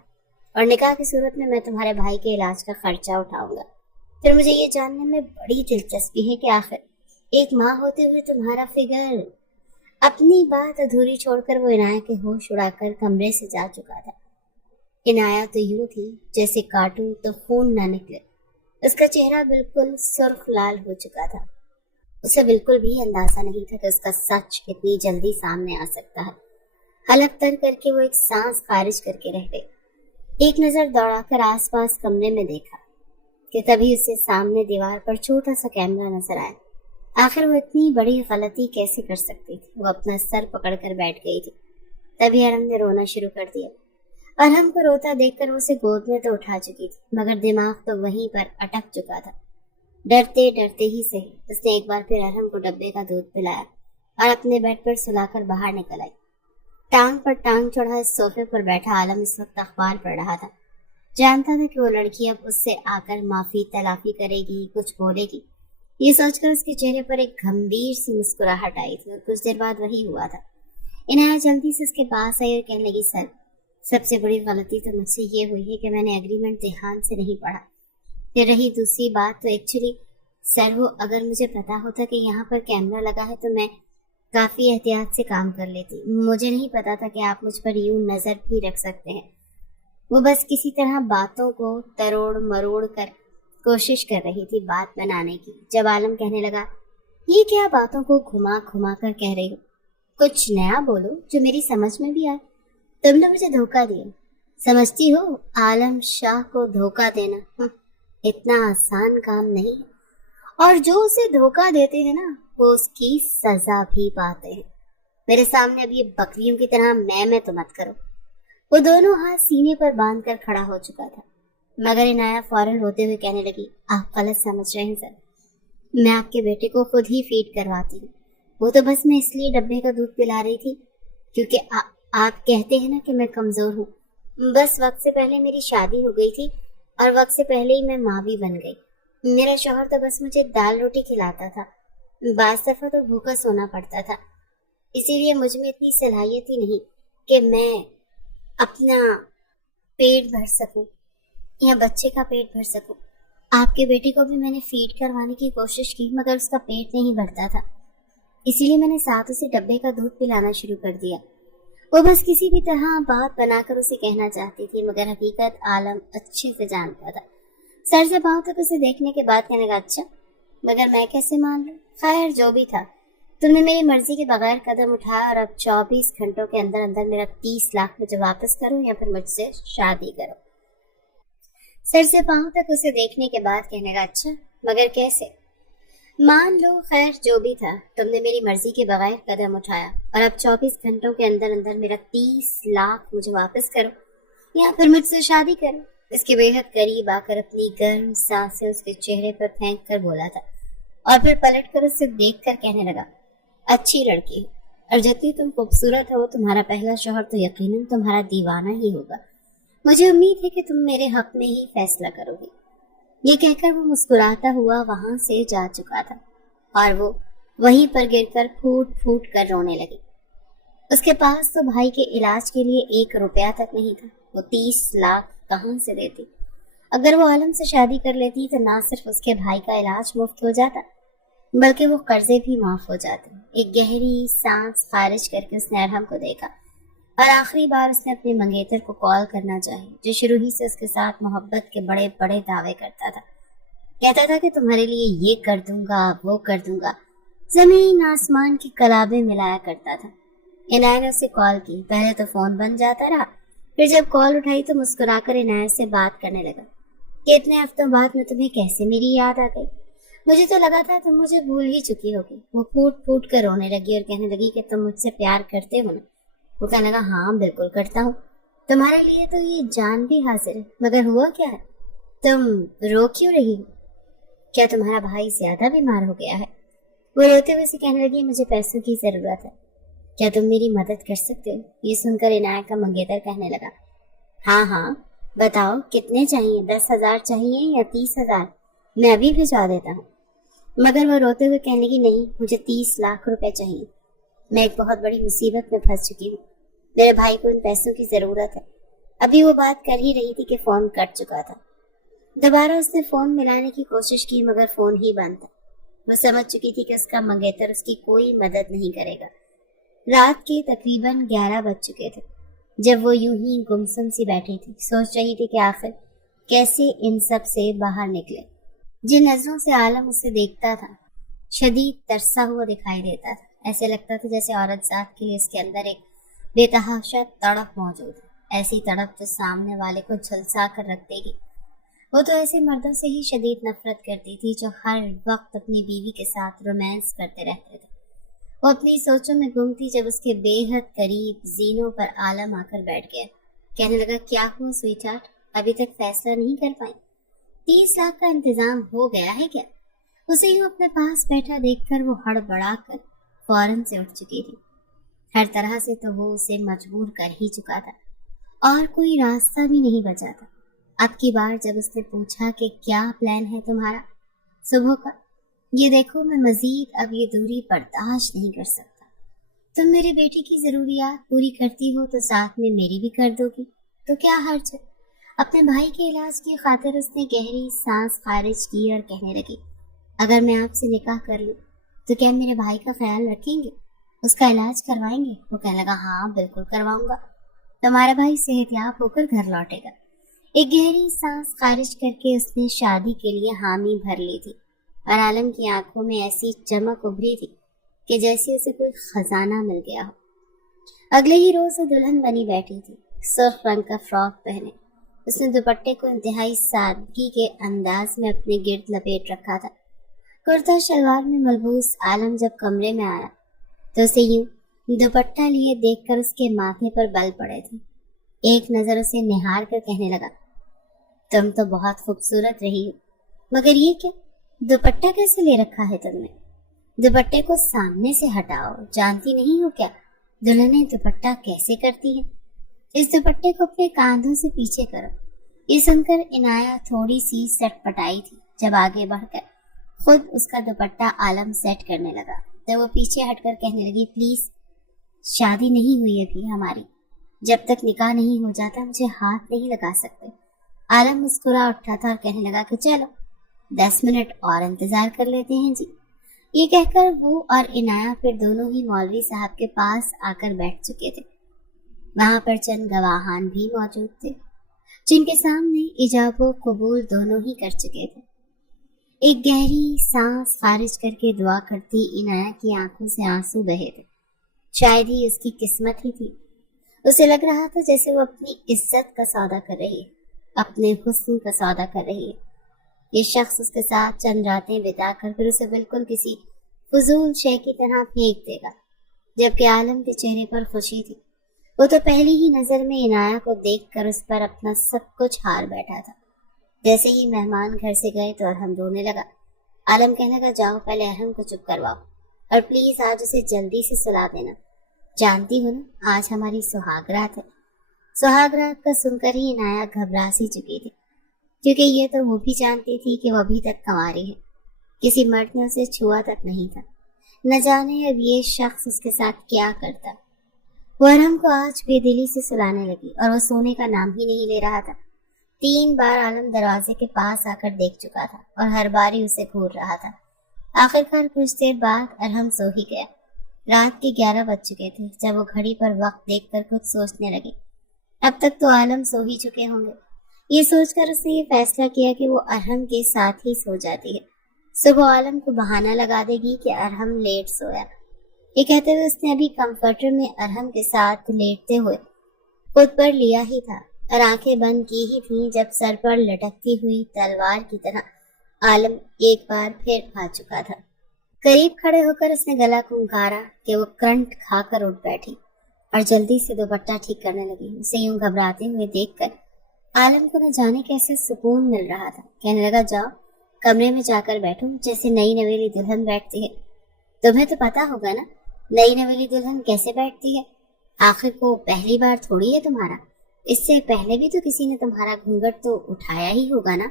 और निकाह की सूरत में मैं तुम्हारे भाई के इलाज का खर्चा उठाऊंगा। फिर मुझे ये जानने में बड़ी दिलचस्पी है कि आखिर एक माँ होते हुए तुम्हारा फिगर। अपनी बात अधूरी छोड़कर वो इनाया के होश उड़ाकर कमरे से जा चुका था। इनाया तो यूं थी जैसे काटूं तो खून ना निकले। उसका चेहरा बिल्कुल सुर्ख लाल हो चुका था। उसे बिल्कुल भी अंदाजा नहीं था कि उसका सच कितनी जल्दी सामने आ सकता है। हलक तर करके वो एक सांस खारिज करके रह गई। एक नजर दौड़ाकर आसपास कमरे में देखा कि तभी उसे सामने दीवार पर छोटा सा कैमरा नजर आया। आखिर वो इतनी बड़ी गलती कैसे कर सकती थी? वो अपना सर पकड़कर बैठ गई थी। तभी अरहम ने रोना शुरू कर दिया। अरहम को रोता देखकर उसे गोद में तो उठा चुकी थी, मगर दिमाग तो वहीं पर अटक चुका था। डरते डरते ही सही उसने एक बार फिर अरहम को डब्बे का दूध पिलाया और अपने बेड पर सुलाकर बाहर निकल आई। टांग पर टांग चढ़ा इस सोफे पर बैठा आलम इस वक्त अखबार पढ़ रहा था। जानता था कि वो लड़की अब उससे आकर माफी तलाफी करेगी, कुछ बोलेगी। ये सोचकर उसके चेहरे पर एक गंभीर सी मुस्कुराहट आई थी, और कुछ देर बाद वही हुआ था। इनाया जल्दी से उसके पास आई और कहने लगी, सर, सबसे बड़ी गलती तो मुझसे ये हुई है कि मैंने एग्रीमेंट ध्यान से नहीं पढ़ा। फिर रही दूसरी बात, तो एक्चुअली सर, वो अगर मुझे पता होता कि यहाँ पर कैमरा लगा है तो मैं काफी एहतियात से काम कर लेती। मुझे नहीं पता था कि आप मुझ पर यूं नजर भी रख सकते हैं। वो बस किसी तरह बातों को तरोड़ मरोड़ कर कोशिश कर रही थी बात बनाने की। जब आलम कहने लगा, ये क्या बातों को घुमा घुमा कर कह रही हो? कुछ नया बोलो जो मेरी समझ में भी आए। तुमने मुझे धोखा दिया, समझती हो? आलम शाह को धोखा देना इतना आसान काम नहीं है, और जो उसे धोखा देते हैं ना, वो उसकी सजा भी पाते हैं। मेरे सामने अब ये बकरियों की तरह मैं तो मत करो। वो दोनों हाथ सीने पर बांध कर खड़ा हो चुका था, मगर इनाया फौरन रोते हुए कहने लगी, आप गलत समझ रहे हैं सर। मैं आपके बेटे को खुद ही फीड करवाती हूँ। वो तो बस मैं इसलिए डब्बे का दूध पिला रही थी क्योंकि आप कहते हैं ना कि मैं कमजोर हूँ। बस वक्त से पहले मेरी शादी हो गई थी और वक्त से पहले ही मैं माँ भी बन गई। मेरा शौहर तो बस मुझे दाल रोटी खिलाता था, बास दफा तो भूखा सोना पड़ता था। इसीलिए मुझ में इतनी सलाहियत ही नहीं कि मैं अपना पेट भर सकूं या बच्चे का पेट भर सकूं। आपके बेटे को भी मैंने फीड करवाने की कोशिश की, मगर उसका पेट नहीं भरता था। इसीलिए मैंने साथ उसे डब्बे का दूध पिलाना शुरू कर दिया। वो बस किसी भी तरह बात बनाकर उसे कहना चाहती थी, मगर हकीकत आलम अच्छे से जानता था। सर से पांव तक उसे देखने के बाद कहने लगा, अच्छा, मगर मैं कैसे मान लूं? खैर, जो भी था, तुमने मेरी मर्जी के बगैर कदम उठाया और अब 24 घंटों के अंदर अंदर मेरा 30 लाख मुझे वापस करो या फिर मुझसे शादी करो। सर से पांव तक उसे देखने के बाद कहने लगा, अच्छा, मगर कैसे? मान लो, खैर जो भी था, तुमने मेरी मर्जी के बगैर कदम उठाया और अब 24 घंटों के अंदर अंदर मेरा 30 लाख मुझे वापस करो या फिर मुझसे शादी करो। इसके बेहद करीब आकर अपनी गर्म सांसें उसके चेहरे पर फेंक कर बोला था, और फिर पलट कर उसे देख कर कहने लगा, अच्छी लड़की हो और जितनी तुम खूबसूरत हो, तुम्हारा पहला शौहर तो यकीनन तुम्हारा दीवाना ही होगा। मुझे उम्मीद है कि तुम मेरे हक में ही फैसला करोगे। ये कहकर वो मुस्कुराता हुआ वहां से जा चुका था और वो वहीं पर गिरकर फूट फूट कर रोने लगी। उसके पास तो भाई के इलाज के लिए 1 रुपया तक नहीं था। वो 30 लाख कहां से देती? अगर वो आलम से शादी कर लेती तो ना सिर्फ उसके भाई का इलाज मुफ्त हो जाता, बल्कि वो कर्जे भी माफ हो जाते। एक गहरी सांस खारिज करके उसने अरहम को देखा और आखिरी बार उसने अपने मंगेतर को कॉल करना चाहिए, जो शुरू ही से उसके साथ मोहब्बत के बड़े बड़े दावे करता था। कहता था कि तुम्हारे लिए ये कर दूंगा, वो कर दूंगा, जमीन आसमान की कलाबे मिलाया करता था। इनाया ने उसे कॉल की। पहले तो फोन बंद जाता रहा, फिर जब कॉल उठाई तो मुस्कुराकर इनाया से बात करने लगा कि इतने हफ्तों बाद में तुम्हें कैसे मेरी याद आ गई। मुझे तो लगा था तुम मुझे भूल ही चुकी होगी। वो फूट फूट कर रोने लगी और कहने लगी कि तुम मुझसे प्यार करते हो ना। वो कहने लगा हाँ बिल्कुल करता हूँ, तुम्हारे लिए तो ये जान भी हाजिर है। मगर हुआ क्या है, तुम रो क्यों रही हो? क्या तुम्हारा भाई ज्यादा बीमार हो गया है? वो रोते हुए से कहने लगी मुझे पैसों की जरूरत है, क्या तुम मेरी मदद कर सकते हो? ये सुनकर इनाया का मंगेतर कहने लगा हाँ हाँ बताओ कितने चाहिए, 10,000 चाहिए या 30,000? मैं अभी भिजवा देता हूँ। मगर वो रोते हुए कहने लगी नहीं, मुझे 30 लाख रुपए चाहिए। मैं एक बहुत बड़ी मुसीबत में फंस चुकी हूँ, मेरे भाई को इन पैसों की जरूरत है। अभी वो बात कर ही रही थी कि फोन कट चुका था। दोबारा उसने फोन मिलाने की कोशिश की मगर फोन ही बंद था। वो समझ चुकी थी कि उसका मंगेतर उसकी कोई मदद नहीं करेगा। रात के तकरीबन 11 बज चुके थे जब वो यूं ही गुमसुम सी बैठी थी, सोच रही थी कि आखिर कैसे इन सब से बाहर निकले। जिन नजरों से आलम उसे देखता था शदीद तरसा हुआ दिखाई देता था। ऐसे लगता था जैसे औरत जात के लिए इसके अंदर एक बेतहाशा तड़प मौजूद है, ऐसी तड़प जो सामने वाले को झुलसा कर रख देगी। वो तो ऐसे मर्दों से ही शदीद नफरत करती थी जो हर वक्त अपनी बीवी के साथ रोमांस करते रहते थे। वो अपनी सोचों में गुम थी जब उसके बेहद करीब जीनों पर आलम आकर बैठ गया। कहने लगा क्या हुआ स्वीटहार्ट, अभी तक फैसला नहीं कर पाई? 30 लाख का इंतजाम हो गया है क्या? उसे यूं अपने पास बैठा देखकर वो हड़बड़ा कर फौरन से उठ चुकी थी। हर तरह से तो वो उसे मजबूर कर ही चुका था और कोई रास्ता भी नहीं बचा था। अब की बार जब उसने पूछा कि क्या प्लान है तुम्हारा सुबह का, ये देखो मैं मजीद अब ये दूरी बर्दाश्त नहीं कर सकता। तुम मेरे बेटे की जरूरियात पूरी करती हो तो साथ में मेरी भी कर दोगी, तो क्या हर्ज है? अपने भाई के इलाज की खातिर उसने गहरी सांस खारिज की और कहने लगी अगर मैं आपसे निकाह कर लूं तो क्या मेरे भाई का ख्याल रखेंगे, उसका इलाज करवाएंगे? वो कहने लगा हाँ बिल्कुल करवाऊंगा, तुम्हारा भाई सेहतयाब होकर घर लौटेगा। एक गहरी सांस खारिज करके उसने शादी के लिए हामी भर ली थी और आलम की आंखों में ऐसी चमक उभरी थी कि जैसे उसे कोई खजाना मिल गया हो। अगले ही रोज वो दुल्हन बनी बैठी थी, सुर्ख रंग का फ्रॉक पहने। उसने दुपट्टे को इंतहाई सादगी के अंदाज में अपने गिर्द लपेट रखा था। कुर्ता शलवार में मलबूस आलम जब कमरे में आया तो उसे यूं दुपट्टा लिए देखकर उसके माथे पर बल पड़े थे। एक नजर उसे निहार कर कहने लगा तुम तो बहुत खूबसूरत रही हो, मगर ये क्या, दुपट्टा कैसे ले रखा है तुमने? दुपट्टे को सामने से हटाओ, जानती नहीं हो क्या दुल्हनें दुपट्टा कैसे करती हैं? इस दुपट्टे को अपने कांधों से पीछे करो। ये सुनकर इनाया थोड़ी सी सटपटाई थी। जब आगे बढ़कर खुद उसका दुपट्टा आलम सेट करने लगा तो वो पीछे हटकर कहने लगी प्लीज, शादी नहीं हुई अभी हमारी, जब तक निकाह नहीं हो जाता मुझे हाथ नहीं लगा सकते। आलम मुस्कुरा उठा था और कहने लगा कि चलो 10 मिनट और इंतजार कर लेते हैं जी। ये कहकर वो और इनाया फिर दोनों ही मौलवी साहब के पास आकर बैठ चुके थे। वहां पर चंद गवाहान भी मौजूद थे जिनके सामने इजाबो कबूल दोनों ही कर चुके थे। एक गहरी सांस खारिज करके दुआ करती इनाया की आंखों से आंसू बहे थे। शायद ही उसकी किस्मत ही थी। उसे लग रहा था जैसे वो अपनी इज्जत का सौदा कर रही है, अपने हुस्न का सौदा कर रही है। ये शख्स उसके साथ चंद रातें बिताकर फिर उसे बिल्कुल किसी फजूल शय की तरह फेंक देगा। जबकि आलम के चेहरे पर खुशी थी। वो तो पहली ही नजर में इनाया को देखकर उस पर अपना सब कुछ हार बैठा था। जैसे ही मेहमान घर से गए तो अरहम रोने लगा। आलम कहने लगा जाओ पहले अरहम को चुप करवाओ और प्लीज आज उसे जल्दी से सुला देना। जानती हो ना आज हमारी सुहागरात है। सुहागरात का सुनकर ही इनाया घबरा सी चुकी थी, क्योंकि ये तो वो भी जानती थी कि वो अभी तक कंवारी है, किसी मर्द ने उसे छुआ तक नहीं था। न जाने अब ये शख्स उसके साथ क्या करता। वो अरहम को आज बेदिली से सुलाने लगी और वो सोने का नाम ही नहीं ले रहा था। 3 बार आलम दरवाजे के पास आकर देख चुका था और हर बार ही उसे घूर रहा था। आखिरकार कुछ देर बाद अरहम सो ही गया। रात के 11 बज चुके थे जब वो घड़ी पर वक्त देखकर कुछ सोचने लगी। अब तक तो आलम सो ही चुके होंगे। ये सोचकर उसने ये फैसला किया कि वो अरहम के साथ ही सो जाती है। सुबह आलम को बहाना लगा देगी कि अरहम लेट सोया। ये कहते हुए उसने अभी कंफर्टर में अरहम के साथ लेटते हुए खुद पर लिया ही था और आंखें बंद की ही थी जब सर पर लटकती हुई तलवार की तरह आलम एक बार फिर आ चुका था। करीब खड़े होकर उसने गला खूंखारा कि वो करंट खाकर उठ बैठी और जल्दी से दुपट्टा ठीक करने लगी। उसे यूं घबराते हुए देखकर आलम को न जाने कैसे सुकून मिल रहा था। कहने लगा, जाओ कमरे में जाकर बैठो जैसे नई नवेली दुल्हन बैठती है। तुम्हें तो पता होगा ना नई नवेली दुल्हन कैसे बैठती है। आखिर को पहली बार थोड़ी है तुम्हारा, इससे पहले भी तो किसी ने तुम्हारा घूंघट तो उठाया ही होगा ना,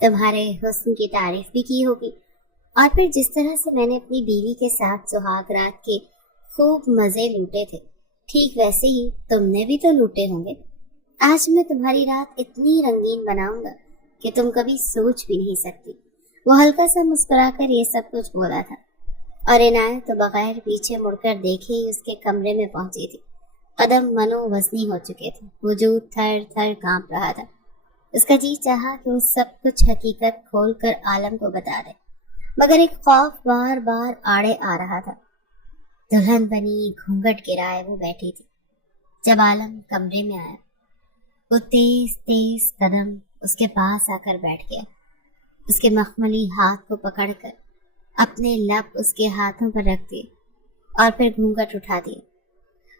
तुम्हारे हुस्न की तारीफ भी की होगी। और फिर जिस तरह से मैंने अपनी बीवी के साथ सुहाग रात के खूब मजे लूटे थे, ठीक वैसे ही तुमने भी तो लूटे होंगे। आज मैं तुम्हारी रात इतनी रंगीन बनाऊंगा कि तुम कभी सोच भी नहीं सकती। वो हल्का सा मुस्कुराकर ये सब कुछ बोला था और इनायत तो बगैर पीछे मुड़कर देखे ही उसके कमरे में पहुंची थी। कदम मनोवजनी हो चुके थे, वजूद थर थर कांप रहा था। उसका जी चाहा कि वो सब कुछ हकीकत खोलकर आलम को बता दे, मगर एक खौफ बार बार आड़े आ रहा था। दुल्हन बनी घूंघट गिराए वो बैठी थी। जब आलम कमरे में आया, वो तेज तेज कदम उसके पास आकर बैठ गया। उसके मखमली हाथ को पकड़कर अपने लब उसके हाथों पर रख दिए और फिर घूंघट उठा दिए।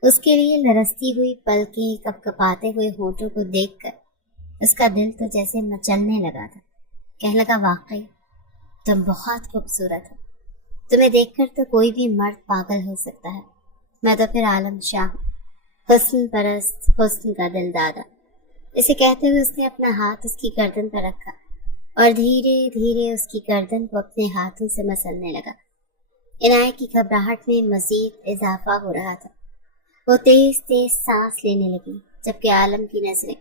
उसके लिए लरसती हुई पलकें, कपकपाते हुए होठों को देखकर उसका दिल तो जैसे मचलने लगा था। कहने लगा, वाकई तुम बहुत खूबसूरत हो, तुम्हें देखकर तो कोई भी मर्द पागल हो सकता है। मैं तो फिर आलम शाह, हुस्न परस्त, हुस्न का दिल दादा। इसे कहते हुए उसने अपना हाथ उसकी गर्दन पर रखा और धीरे धीरे उसकी गर्दन को अपने हाथों से मसलने लगा। इनायत की घबराहट में मजीद इजाफा हो रहा था। वो तेज तेज सांस लेने लगी, जबकि आलम की नजरें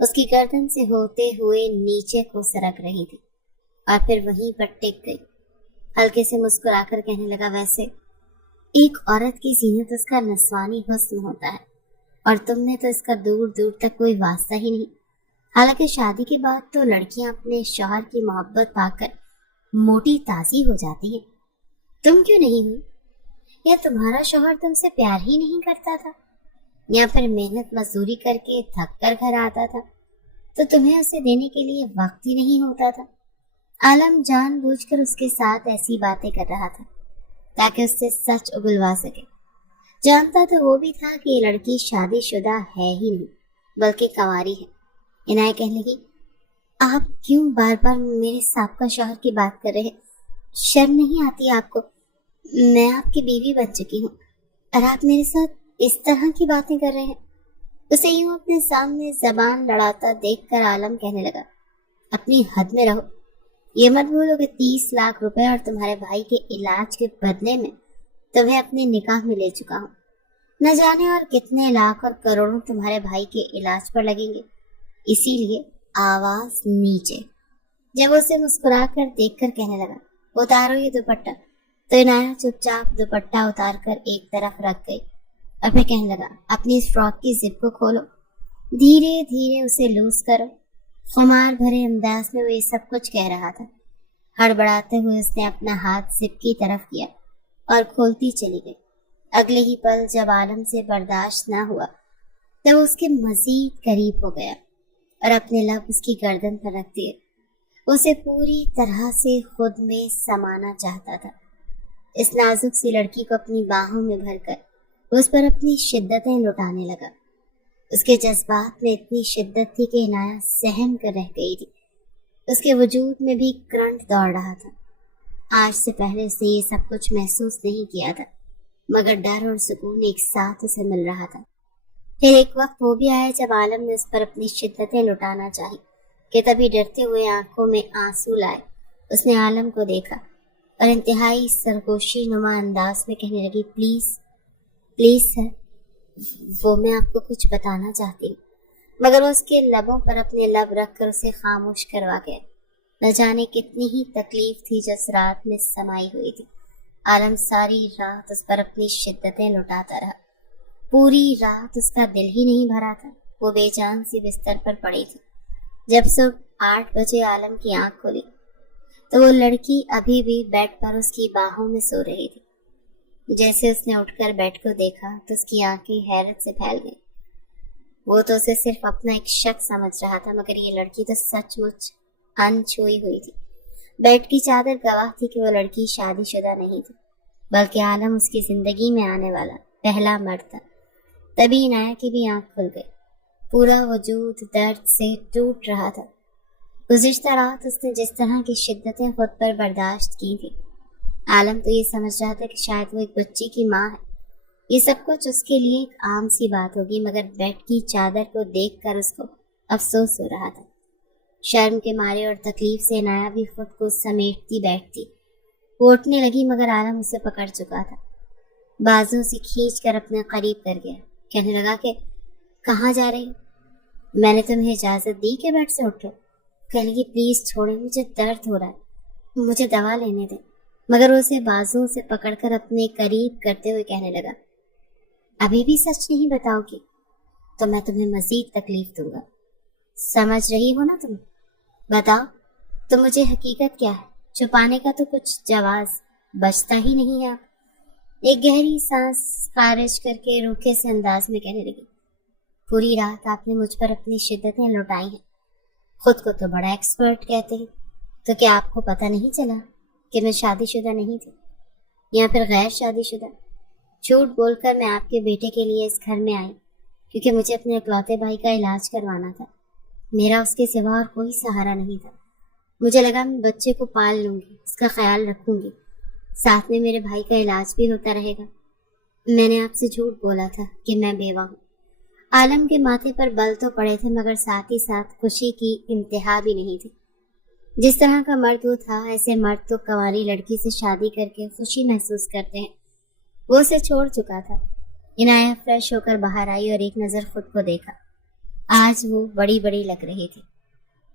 उसकी गर्दन से होते हुए नीचे को सरक रही थी और फिर वहीं पर टिक गई। हल्के से मुस्कुराकर कहने लगा, वैसे एक औरत की जीनत उसका नस्वानी हुस्न होता है और तुमने तो इसका दूर दूर तक कोई वास्ता ही नहीं। हालांकि शादी के बाद तो लड़कियां अपने शौहर की मोहब्बत पाकर मोटी ताजी हो जाती हैं। तुम क्यों नहीं हुई? या तुम्हारा शौहर तुमसे प्यार ही नहीं करता था, या फिर मेहनत मजदूरी करके थक कर घर आता था तो तुम्हें उसे देने के लिए वक्त ही नहीं होता था। आलम जानबूझकर उसके साथ ऐसी बातें कर रहा था ताकि उससे सच उगलवा सके। जानता तो वो भी था कि ये लड़की शादीशुदा है ही नहीं बल्कि कंवारी है। इनायत कहने लगी, आप क्यों बार बार मेरे साबका शौहर की बात कर रहे हैं? शर्म नहीं आती आपको? मैं आपकी बीवी बन चुकी हूँ और आप मेरे साथ इस तरह की बातें कर रहे हैं। उसे यूं अपने सामने जबान लड़ाता देखकर आलम कहने लगा, अपनी हद में रहो। ये मत भूलो कि 30 लाख रुपए और तुम्हारे भाई के इलाज के बदले में तुम्हें अपने निकाह में ले चुका हूँ। न जाने और कितने लाख और करोड़ों तुम्हारे भाई के इलाज पर लगेंगे। इसीलिए आवाज नीचे। जब उसे मुस्कुराकर देखकर कहने लगा, उतारो ये दुपट्टा, तो इनाया चुपचाप दुपट्टा उतार कर एक तरफ रख गई और फिर कहने लगा, अपनी इस फ्रॉक की जिप को खोलो, धीरे धीरे उसे लूज करो। खुमार भरे अंदाज में वो ये सब कुछ कह रहा था। हड़बड़ाते हुए उसने अपना हाथ जिप की तरफ किया और खोलती चली गई। अगले ही पल जब आलम से बर्दाश्त ना हुआ तब उसके मजीद करीब हो गया और अपने लब उसकी गर्दन पर रख दिए। उसे पूरी तरह से खुद में समाना चाहता था। इस नाजुक सी लड़की को अपनी बाहों में भरकर उस पर अपनी शिद्दतें लुटाने लगा। उसके जज्बात में इतनी शिद्दत थी कि इनाया सहम कर रह गई थी। उसके वजूद में भी करंट दौड़ रहा था। आज से पहले उसने ये सब कुछ महसूस नहीं किया था, मगर डर और सुकून एक साथ उसे मिल रहा था। फिर एक वक्त वो भी आया जब आलम ने उस पर अपनी शिद्दतें लुटाना चाही कि तभी डरते हुए आंखों में आंसू लाए उसने आलम को देखा और इंतहाई सरगोशी नुमा अंदाज में कहने लगी, प्लीज प्लीज सर, वो मैं आपको कुछ बताना चाहती हूँ। मगर वो उसके लबों पर अपने लब रख कर उसे खामोश करवा गया। न जाने कितनी ही तकलीफ थी जो उस रात में समाई हुई थी। आलम सारी रात उस पर अपनी शिद्दतें लुटाता रहा। पूरी रात उसका दिल ही नहीं भरा था। वो बेजान सी बिस्तर पर पड़ी थी। जब सुबह 8 बजे आलम की आंख खुली तो वो लड़की अभी भी बेड पर उसकी बाहों में सो रही थी। जैसे उसने उठकर बेड को देखा तो उसकी आंखें हैरत से फैल गईं। वो तो उसे सिर्फ अपना एक शख्स समझ रहा था, मगर ये लड़की तो सचमुच अनछुई हुई थी। बेड की चादर गवाह थी कि वो लड़की शादीशुदा नहीं थी, बल्कि आलम उसकी जिंदगी में आने वाला पहला मर्द था। तभी इनाया की भी आंख खुल गई। पूरा वजूद दर्द से टूट रहा था। गुज़िश्ता रात उसने जिस तरह की शिद्दतें खुद पर बर्दाश्त की थी, आलम तो ये समझ रहा था कि शायद वो एक बच्ची की माँ है। ये सब कुछ उसके लिए एक आम सी बात होगी, मगर बेड की चादर को देखकर उसको अफसोस हो रहा था। शर्म के मारे और तकलीफ से इनाया भी खुद को समेटती बैठती। वो उठने लगी, मगर आलम उसे पकड़ चुका था। बाजों से खींच कर अपने करीब कर गया। कहने लगा कि कहाँ जा रही हो? मैंने तुम्हें इजाज़त दी कि बेड से उठो। कहने लगी प्लीज़ छोड़े, मुझे दर्द हो रहा है, मुझे दवा लेने दें। मगर वो उसे बाजुओं से पकड़कर अपने करीब करते हुए कहने लगा, अभी भी सच नहीं बताओगी तो मैं तुम्हें मजीद तकलीफ दूंगा। समझ रही हो ना तुम? बताओ तो मुझे हकीकत क्या है? छुपाने का तो कुछ जवाज बचता ही नहीं है। आप एक गहरी सांस खारिज करके रूखे से अंदाज में कहने लगी, पूरी रात आपने मुझ पर अपनी शिद्दतें लुटाई हैं। खुद को तो बड़ा एक्सपर्ट कहते हैं, तो क्या आपको पता नहीं चला कि मैं शादीशुदा नहीं थी या फिर गैर शादीशुदा? झूठ बोलकर मैं आपके बेटे के लिए इस घर में आई, क्योंकि मुझे अपने इकलौते भाई का इलाज करवाना था। मेरा उसके सिवा और कोई सहारा नहीं था। मुझे लगा मैं बच्चे को पाल लूंगी, उसका ख्याल रखूंगी, साथ में मेरे भाई का इलाज भी होता रहेगा। मैंने आपसे झूठ बोला था कि मैं बेवा हूँ। आलम के माथे पर बल तो पड़े थे, मगर साथ ही साथ खुशी की इंतहा भी नहीं थी। जिस तरह का मर्द वो था, ऐसे मर्द तो कंवारी लड़की से शादी करके खुशी महसूस करते हैं। वो उसे छोड़ चुका था। इनाया फ्रेश होकर बाहर आई और एक नज़र खुद को देखा। आज वो बड़ी बड़ी लग रही थी।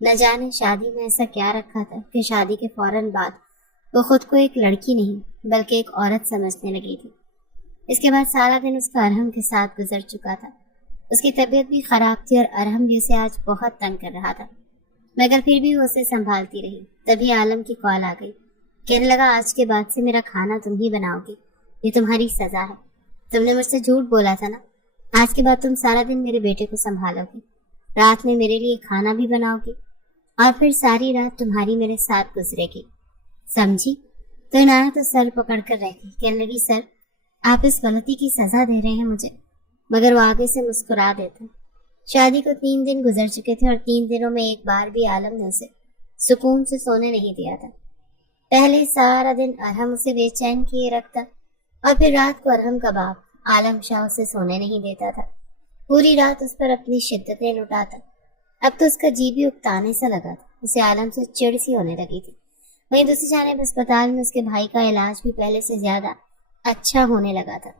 न जाने शादी में ऐसा क्या रखा था कि शादी के फौरन बाद वो खुद को एक लड़की नहीं बल्कि एक औरत समझने लगी थी। इसके बाद सारा दिन उसका अरहम के साथ गुजर चुका था। उसकी तबीयत भी खराब थी और अरहम भी उसे आज बहुत तंग कर रहा था, मगर फिर भी वो उसे संभालती रही। तभी आलम की कॉल आ गई। कहने लगा, आज के बाद से मेरा खाना तुम ही बनाओगी, ये तुम्हारी सजा है। तुमने मुझसे झूठ बोला था ना, आज के बाद तुम सारा दिन मेरे बेटे को संभालोगी, रात में मेरे लिए खाना भी बनाओगी और फिर सारी रात तुम्हारी मेरे साथ गुजरेगी, समझी? तो इनाया तो सर पकड़ कर रह गई। कहने लगी, सर आप इस गलती की सजा दे रहे हैं मुझे। मगर वो आगे से मुस्कुरा देता। शादी को 3 दिन गुजर चुके थे और 3 दिनों में एक बार भी आलम ने उसे सुकून से सोने नहीं दिया था। पहले सारा दिन अरहम उसे बेचैन किए रखता और फिर रात को अरहम का बाप आलम शाह उसे सोने नहीं देता था। पूरी रात उस पर अपनी शिद्दतें लुटाता। अब तो उसका जी भी उकताने सा लगा था। उसे आलम से चिढ़ सी होने लगी थी। वहीं दूसरी जानिब अस्पताल में उसके भाई का इलाज भी पहले से ज्यादा अच्छा होने लगा था।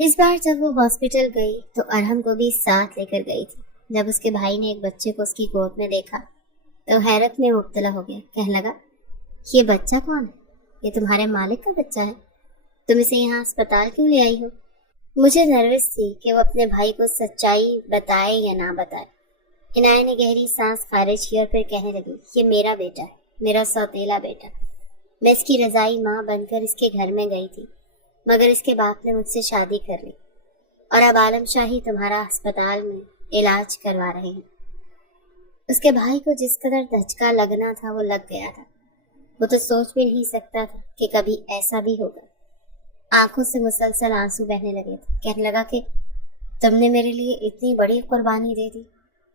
इस बार जब वो हॉस्पिटल गई तो अरहम को भी साथ लेकर गई थी। जब उसके भाई ने एक बच्चे को उसकी गोद में देखा तो हैरत में मुब्तला हो गया। कहने लगा, ये बच्चा कौन है? ये तुम्हारे मालिक का बच्चा है? तुम इसे यहाँ अस्पताल क्यों ले आई हो? मुझे नर्वस थी कि वो अपने भाई को सच्चाई बताए या ना बताए। इनाया ने गहरी सांस खारिज की और फिर कहने लगी, ये मेरा बेटा है, मेरा सौतेला बेटा। मैं इसकी रज़ाई माँ बनकर इसके घर में गई थी, मगर इसके बाप ने मुझसे शादी कर ली और अब आलम शाही तुम्हारा अस्पताल में इलाज करवा रहे हैं। उसके भाई को जिस कदर धचका लगना था वो लग गया था। वो तो सोच भी नहीं सकता था कि कभी ऐसा भी होगा। आंखों से मुसलसल आंसू बहने लगे थे। कहने लगा कि तुमने मेरे लिए इतनी बड़ी कुर्बानी दे दी।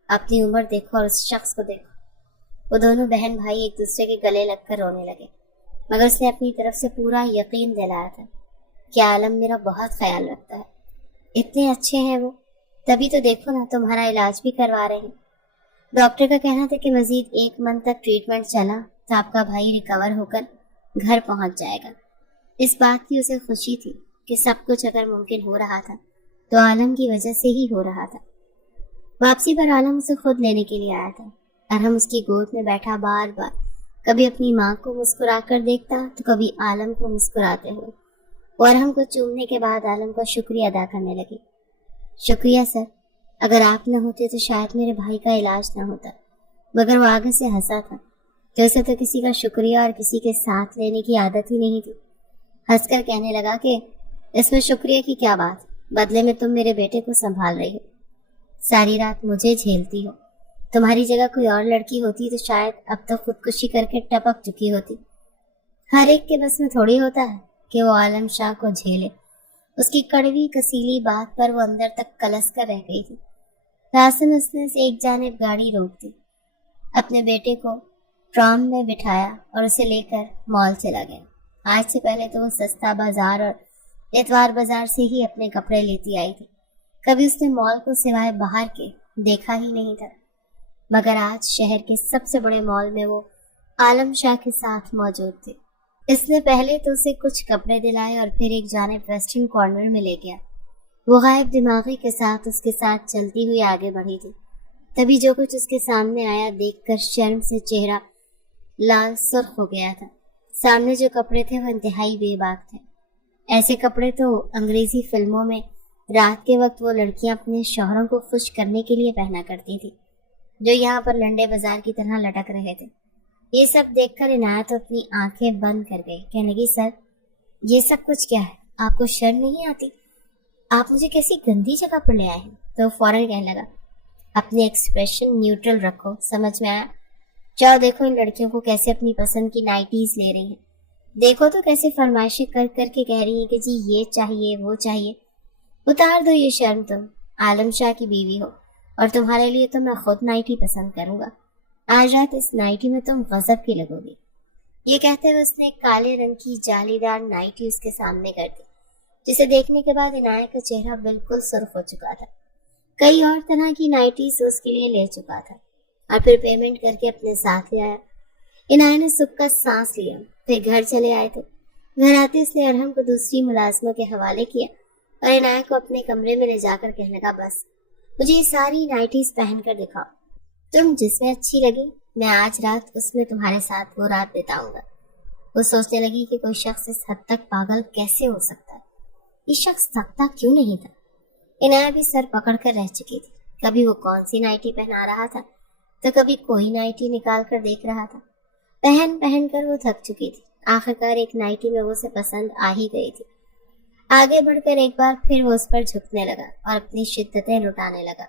अपनी उम्र देखो और उस शख्स को देखो। वो दोनों बहन भाई एक दूसरे के गले लगकर रोने लगे, मगर उसने अपनी तरफ से पूरा यकीन दिलाया था कि आलम मेरा बहुत ख्याल रखता है। इतने अच्छे हैं वो, तभी तो देखो ना तुम्हारा इलाज भी करवा रहे हैं। डॉक्टर का कहना था कि मजीद 1 मंथ तक ट्रीटमेंट चला तो आपका भाई रिकवर होकर घर पहुंच जाएगा। इस बात की उसे खुशी थी कि सब कुछ अगर मुमकिन हो रहा था तो आलम की वजह से ही हो रहा था। वापसी पर आलम उसे खुद लेने के लिए आया था। अरहम उसकी गोद में बैठा बार बार कभी अपनी माँ को मुस्कुरा कर देखता तो कभी आलम को मुस्कुराते हुए। और अरहम को चूमने के बाद आलम का शुक्रिया अदा करने लगी। शुक्रिया सर, अगर आप न होते तो शायद मेरे भाई का इलाज न होता। मगर वो आगे से हंसा था। जैसे तो किसी का शुक्रिया और किसी के साथ लेने की आदत ही नहीं थी। हंसकर कहने लगा कि इसमें शुक्रिया की क्या बात, बदले में तुम मेरे बेटे को संभाल रही हो, सारी रात मुझे झेलती हो। तुम्हारी जगह कोई और लड़की होती तो शायद अब तक खुदकुशी करके टपक चुकी होती। हर एक के बस में थोड़ी होता है कि वो आलम शाह को झेले। उसकी कड़वी कसीली बात पर वो अंदर तक कलस कर रह गई थी। रास्ते में उसने से एक जानिब गाड़ी रोक दी, अपने बेटे को ट्राम में बिठाया और उसे लेकर मॉल चला गया। आज से पहले तो वो सस्ता बाजार और इतवार बाजार से ही अपने कपड़े लेती आई थी। कभी उसने मॉल को सिवाय बाहर के देखा ही नहीं था, मगर आज शहर के सबसे बड़े मॉल में वो आलम शाह के साथ मौजूद थे। इसने पहले तो उसे कुछ कपड़े दिलाए और फिर एक जानिब वेस्टर्न कॉर्नर में ले गया। वो गायब दिमागी के साथ उसके साथ चलती हुई आगे बढ़ी थी। तभी जो कुछ उसके सामने आया देखकर शर्म से चेहरा लाल सुर्ख हो गया था। सामने जो कपड़े थे वो इंतहाई बेबाक थे। ऐसे कपड़े तो अंग्रेजी फिल्मों में रात के वक्त वो लड़कियां अपने शौहरों को खुश करने के लिए पहना करती थी, जो यहाँ पर लंडे बाजार की तरह लटक रहे थे। ये सब देखकर इनायत तो अपनी आंखें बंद कर गई। कहने लगी, सर ये सब कुछ क्या है, आपको शर्म नहीं आती? आप मुझे कैसी गंदी जगह पर ले आए हैं? तो फौरन कहने लगा, अपने एक्सप्रेशन न्यूट्रल रखो, समझ में आया? जाओ देखो इन लड़कियों को कैसे अपनी पसंद की नाइटीज ले रही हैं। देखो तो कैसे फरमाइशें कर करके कह रही हैं कि जी ये चाहिए वो चाहिए। उतार दो ये शर्म, तुम आलम शाह की बीवी हो और तुम्हारे लिए तो मैं खुद नाइटी पसंद करूंगा। आज रात इस नाइटी में तुम गजब की लगोगी। ये कहते हुए उसने एक काले रंग की जालीदार नाइटी उसके सामने कर दी, जिसे देखने के बाद इनायत का चेहरा बिल्कुल सुर्ख हो चुका था। कई और तरह की नाइटीज उसके लिए ले चुका था और फिर पेमेंट करके अपने साथ ले आया। इनायत ने सुख का सांस लिया। फिर घर चले आए थे। घर आते उसने अरहम को दूसरी मुलाजमों के हवाले किया और इनायत को अपने कमरे में ले जाकर कहने लगा, बस मुझे ये सारी नाइटीज पहन कर दिखाओ, तुम जिसमें अच्छी लगी मैं आज रात उसमें तुम्हारे साथ वो रात बिताऊंगा। वो सोचने लगी कि कोई शख्स इस हद तक पागल कैसे हो सकता है। ये शख्स थकता क्यों नहीं था? इनायत भी सर पकड़ कर रह चुकी थी। कभी वो कौन सी नाइटी पहना रहा था तो कभी कोई नाइटी निकाल कर देख रहा था। पहन पहन कर वो थक चुकी थी। आखिरकार एक नाइटी में वो उसे पसंद आ ही गई थी। आगे बढ़कर एक बार फिर वो उस पर झुकने लगा और अपनी शिद्दतें लुटाने लगा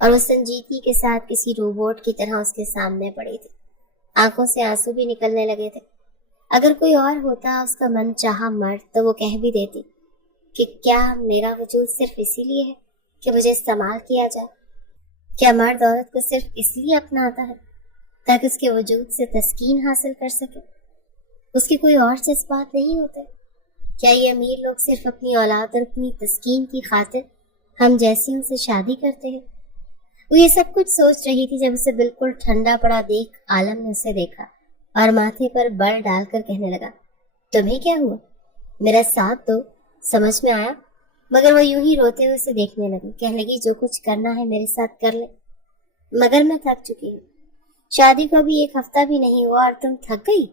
और वो संजीदगी के साथ किसी रोबोट की तरह उसके सामने पड़ी थी। आंखों से आंसू भी निकलने लगे थे। अगर कोई और होता, उसका मन चाहा मर्द, तो वो कह भी देती कि क्या मेरा वजूद सिर्फ इसीलिए है कि मुझे इस्तेमाल किया जाए? क्या मर्द औरत को सिर्फ इसलिए अपनाता है ताकि उसके वजूद से तस्कीन हासिल कर सके? उसके कोई और जज्बात नहीं होते? क्या ये अमीर लोग सिर्फ अपनी औलाद और अपनी तस्कीन की खातिर हम जैसी उनसे शादी करते हैं? वो ये सब कुछ सोच रही थी जब उसे बिल्कुल ठंडा पड़ा देख आलम ने उसे देखा और माथे पर बल डालकर कहने लगा, तुम्हें क्या हुआ? मेरा साथ दो, समझ में आया? मगर वो यूं ही रोते हुए उसे देखने लगी। कहने लगी, जो कुछ करना है मेरे साथ कर ले, मगर मैं थक चुकी हूँ। शादी को अभी एक हफ्ता भी नहीं हुआ और तुम थक गई?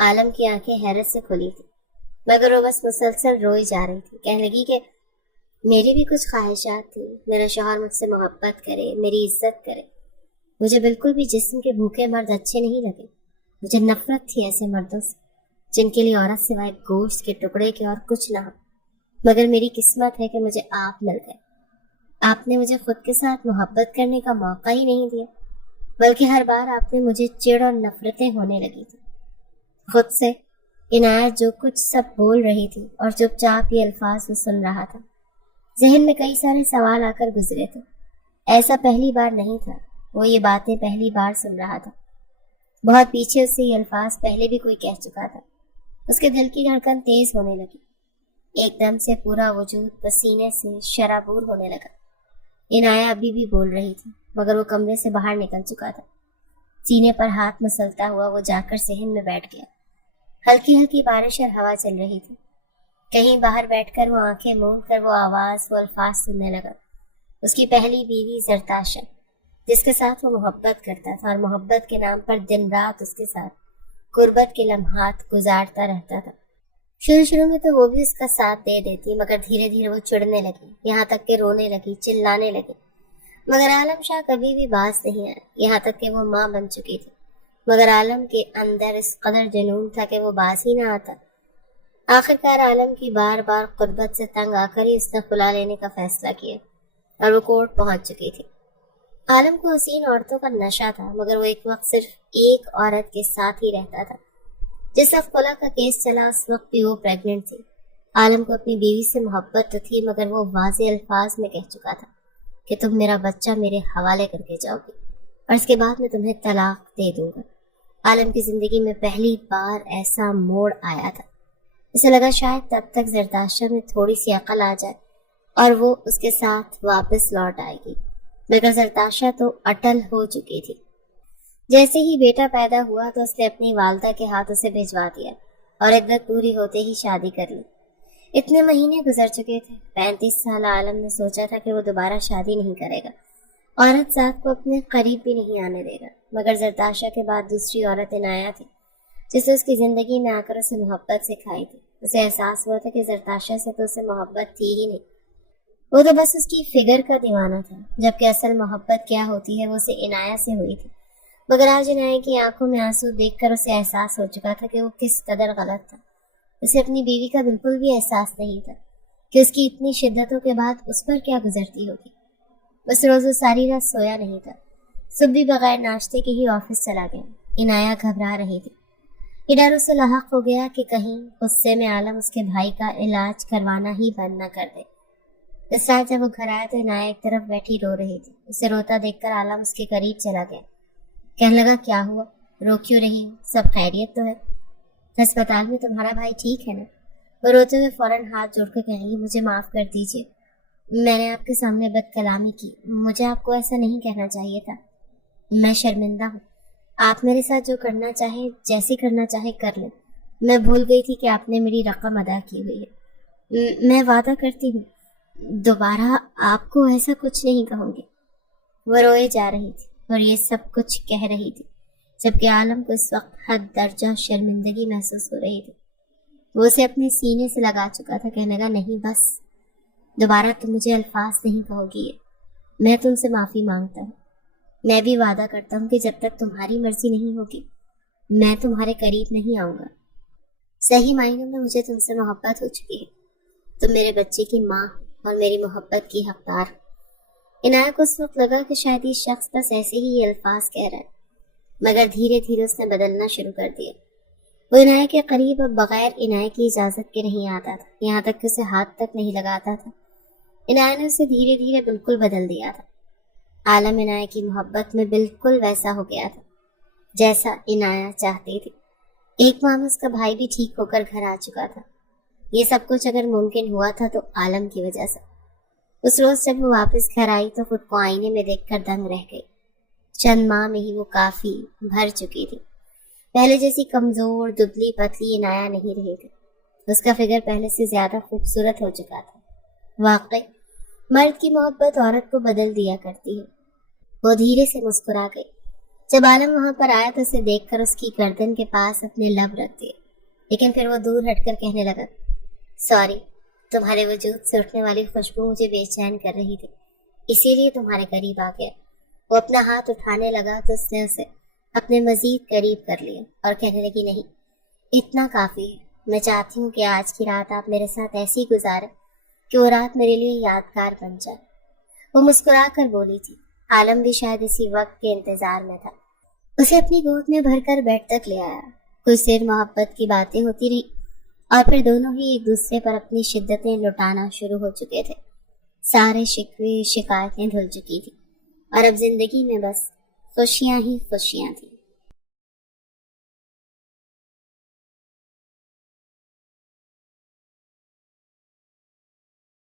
आलम की आंखें हैरत से खुली थी, मगर वो बस मुसलसल रोई जा रही थी। कहने लगी कि मेरी भी कुछ ख्वाहिशात थी। मेरा शौहर मुझसे मोहब्बत करे, मेरी इज्जत करे। मुझे बिल्कुल भी जिस्म के भूखे मर्द अच्छे नहीं लगे। मुझे नफरत थी ऐसे मर्दों से जिनके लिए औरत सिवाय गोश्त के टुकड़े के और कुछ ना हो। मगर मेरी किस्मत है कि मुझे आप मिल गए। आपने मुझे खुद के साथ मोहब्बत करने का मौका ही नहीं दिया, बल्कि हर बार आपने मुझे चिढ़ और नफरतें होने लगी थी खुद से। इनायत जो कुछ सब बोल रही थी और चुपचाप ये अल्फाज वो सुन रहा था। जहन में कई सारे सवाल आकर गुजरे थे। ऐसा पहली बार नहीं था, वो ये बातें पहली बार सुन रहा था। बहुत पीछे उससे ये अल्फाज पहले भी कोई कह चुका था। उसके दिल की धड़कन तेज होने लगी। एकदम से पूरा वजूद पसीने से शराबूर होने लगा। इनाया अभी भी बोल रही थी, मगर वो कमरे से बाहर निकल चुका था। सीने पर हाथ मसलता हुआ वो जाकर सहन में बैठ गया। हल्की हल्की बारिश और हवा चल रही थी। कहीं बाहर बैठकर वो आंखें मूंद कर वो आवाज, वो अल्फाज सुनने लगा। उसकी पहली बीवी जरताशा, जिसके साथ वो मोहब्बत करता था और मोहब्बत के नाम पर दिन रात उसके साथ गुर्बत के लम्हात गुजारता रहता था। शुरू में तो वो भी उसका साथ दे देती, मगर धीरे धीरे वो चिढ़ने लगी, यहाँ तक कि रोने लगी, चिल्लाने लगी। मगर आलम शाह कभी भी बाज नहीं आया, यहाँ तक कि वो माँ बन चुकी थी। मगर आलम के अंदर इस कदर जुनून था कि वो बाज ही ना आता। आखिरकार आलम की बार बार कुर्बत से तंग आकर ही उसने खुला लेने का फैसला किया और वो कोर्ट पहुंच चुकी थी। आलम को हसीन औरतों का नशा था, मगर वो एक वक्त सिर्फ एक औरत के साथ ही रहता था। जिस वक्त खुला का केस चला उस वक्त भी वो प्रेग्नेंट थी। आलम को अपनी बीवी से मोहब्बत तो थी, मगर वो वाज़ेह अल्फाज में कह चुका था कि तुम मेरा बच्चा मेरे हवाले करके जाओगी और इसके बाद मैं तुम्हें तलाक दे दूंगा। आलम की जिंदगी में पहली बार ऐसा मोड़ आया था। उसे लगा शायद तब तक जरदाशा में थोड़ी सी अकल आ जाए और वो उसके साथ वापस लौट आएगी, मगर जरदाशा तो अटल हो चुकी थी। जैसे ही बेटा पैदा हुआ तो उसने अपनी वालदा के हाथ उसे भिजवा दिया और इद्दत पूरी होते ही शादी कर ली। इतने महीने गुजर चुके थे। 35 साल आलम ने सोचा था कि वो दोबारा शादी नहीं करेगा, औरत साथ को अपने करीब भी नहीं आने देगा, मगर जरदाशा के बाद दूसरी औरत इनाया थी जिसे उसकी जिंदगी में आकर उसे मोहब्बत सिखाई थी। उसे एहसास हुआ था कि जरदाशा से तो उसे मोहब्बत थी ही नहीं, वो तो बस उसकी फिगर का दीवाना था, जबकि असल मोहब्बत क्या होती है वो उसे इनाया से हुई थी। मगर आज इनाया की आंखों में आंसू देखकर उसे एहसास हो चुका था कि वो किस कदर गलत था। उसे अपनी बीवी का बिल्कुल भी एहसास नहीं था कि उसकी इतनी शिद्दतों के बाद उस पर क्या गुजरती होगी। बस रोज वो सारी रात सोया नहीं था। सुबह भी बगैर नाश्ते के ही ऑफिस चला गया। इनाया घबरा रही थी। ये डर उसे लाहक हो गया कि कहीं गुस्से में आलम उसके भाई का इलाज करवाना ही बंद न कर दे। इस रात जब वो घर आया तो इनाया एक तरफ बैठी रो रही थी। उसे रोता देखकर आलम उसके करीब चला गया। कहने लगा, क्या हुआ, रो क्यों रही हो, सब खैरियत तो है? अस्पताल में तुम्हारा भाई ठीक है ना? वो रोते हुए फौरन हाथ जोड़कर कहेंगी, मुझे माफ कर दीजिए, मैंने आपके सामने बदकलामी की, मुझे आपको ऐसा नहीं कहना चाहिए था, मैं शर्मिंदा हूँ। आप मेरे साथ जो करना चाहे, जैसे करना चाहे कर लें। मैं भूल गई थी कि आपने मेरी रकम अदा की हुई है। मैं वादा करती हूँ दोबारा आपको ऐसा कुछ नहीं कहूँगी। वो रोए जा रही थी और ये सब कुछ कह रही थी, जबकि आलम को इस वक्त हद दर्जा शर्मिंदगी महसूस हो रही थी। वो उसे अपने सीने से लगा चुका था। कहने लगा, नहीं बस, दोबारा तुम मुझे अल्फाज नहीं कहोगी। मैं तुमसे माफ़ी मांगता हूँ। मैं भी वादा करता हूँ कि जब तक तुम्हारी मर्जी नहीं होगी मैं तुम्हारे करीब नहीं आऊँगा। सही मायनों में मुझे तुमसे मोहब्बत हो चुकी है। तुम मेरे बच्चे की माँ और मेरी मोहब्बत की हकदार। इनाया को उस वक्त लगा कि शायद ये शख्स बस ऐसे ही ये अल्फाज कह रहा है, मगर धीरे धीरे उसने बदलना शुरू कर दिया। वो इनाया के करीब अब बगैर इनाया की इजाज़त के नहीं आता था, यहाँ तक कि उसे हाथ तक नहीं लगाता था। इनाया ने उसे धीरे धीरे बिल्कुल बदल दिया था। आलम इनाया की मोहब्बत में बिल्कुल वैसा हो गया था जैसा इनाया चाहती थी। एक माह में उसका भाई भी ठीक होकर घर आ चुका था। ये सब कुछ अगर मुमकिन हुआ था तो आलम की वजह से। उस रोज जब वो वापस घर आई तो खुद को आईने में देखकर दंग रह गई। चंद माह में ही वो काफी भर चुकी थी। पहले जैसी कमजोर दुबली पतली इनाया नहीं रही थी। उसका फिगर पहले से ज्यादा खूबसूरत हो चुका था। वाकई मर्द की मोहब्बत औरत को बदल दिया करती है। वो धीरे से मुस्कुरा गई। जब आलम वहां पर आया तो उसे देखकर उसकी गर्दन के पास अपने लब रख दिए, लेकिन फिर वो दूर हटकर कहने लगा, सॉरी, तुम्हारे वजूद से उठने वाली खुशबू मुझे बेचैन कर रही थी, इसीलिए तुम्हारे करीब आ गया। वो अपना हाथ उठाने लगा तो उसने उसे अपने मजीद करीब कर लिया और कहने लगी, नहीं, इतना काफी है। मैं चाहती हूँ कि आज की रात आप मेरे साथ ऐसी गुजारें कि वो रात मेरे लिए यादगार बन जाए। वो मुस्कुरा कर बोली थी। आलम भी शायद इसी वक्त के इंतजार में था। उसे अपनी गोद में भरकर बेड तक ले आया। कुछ देर मोहब्बत की बातें होती रही और फिर दोनों ही एक दूसरे पर अपनी शिद्दतें लुटाना शुरू हो चुके थे। सारे शिकवे शिकायतें धुल चुकी थी और अब जिंदगी में बस खुशियां ही खुशियां थी।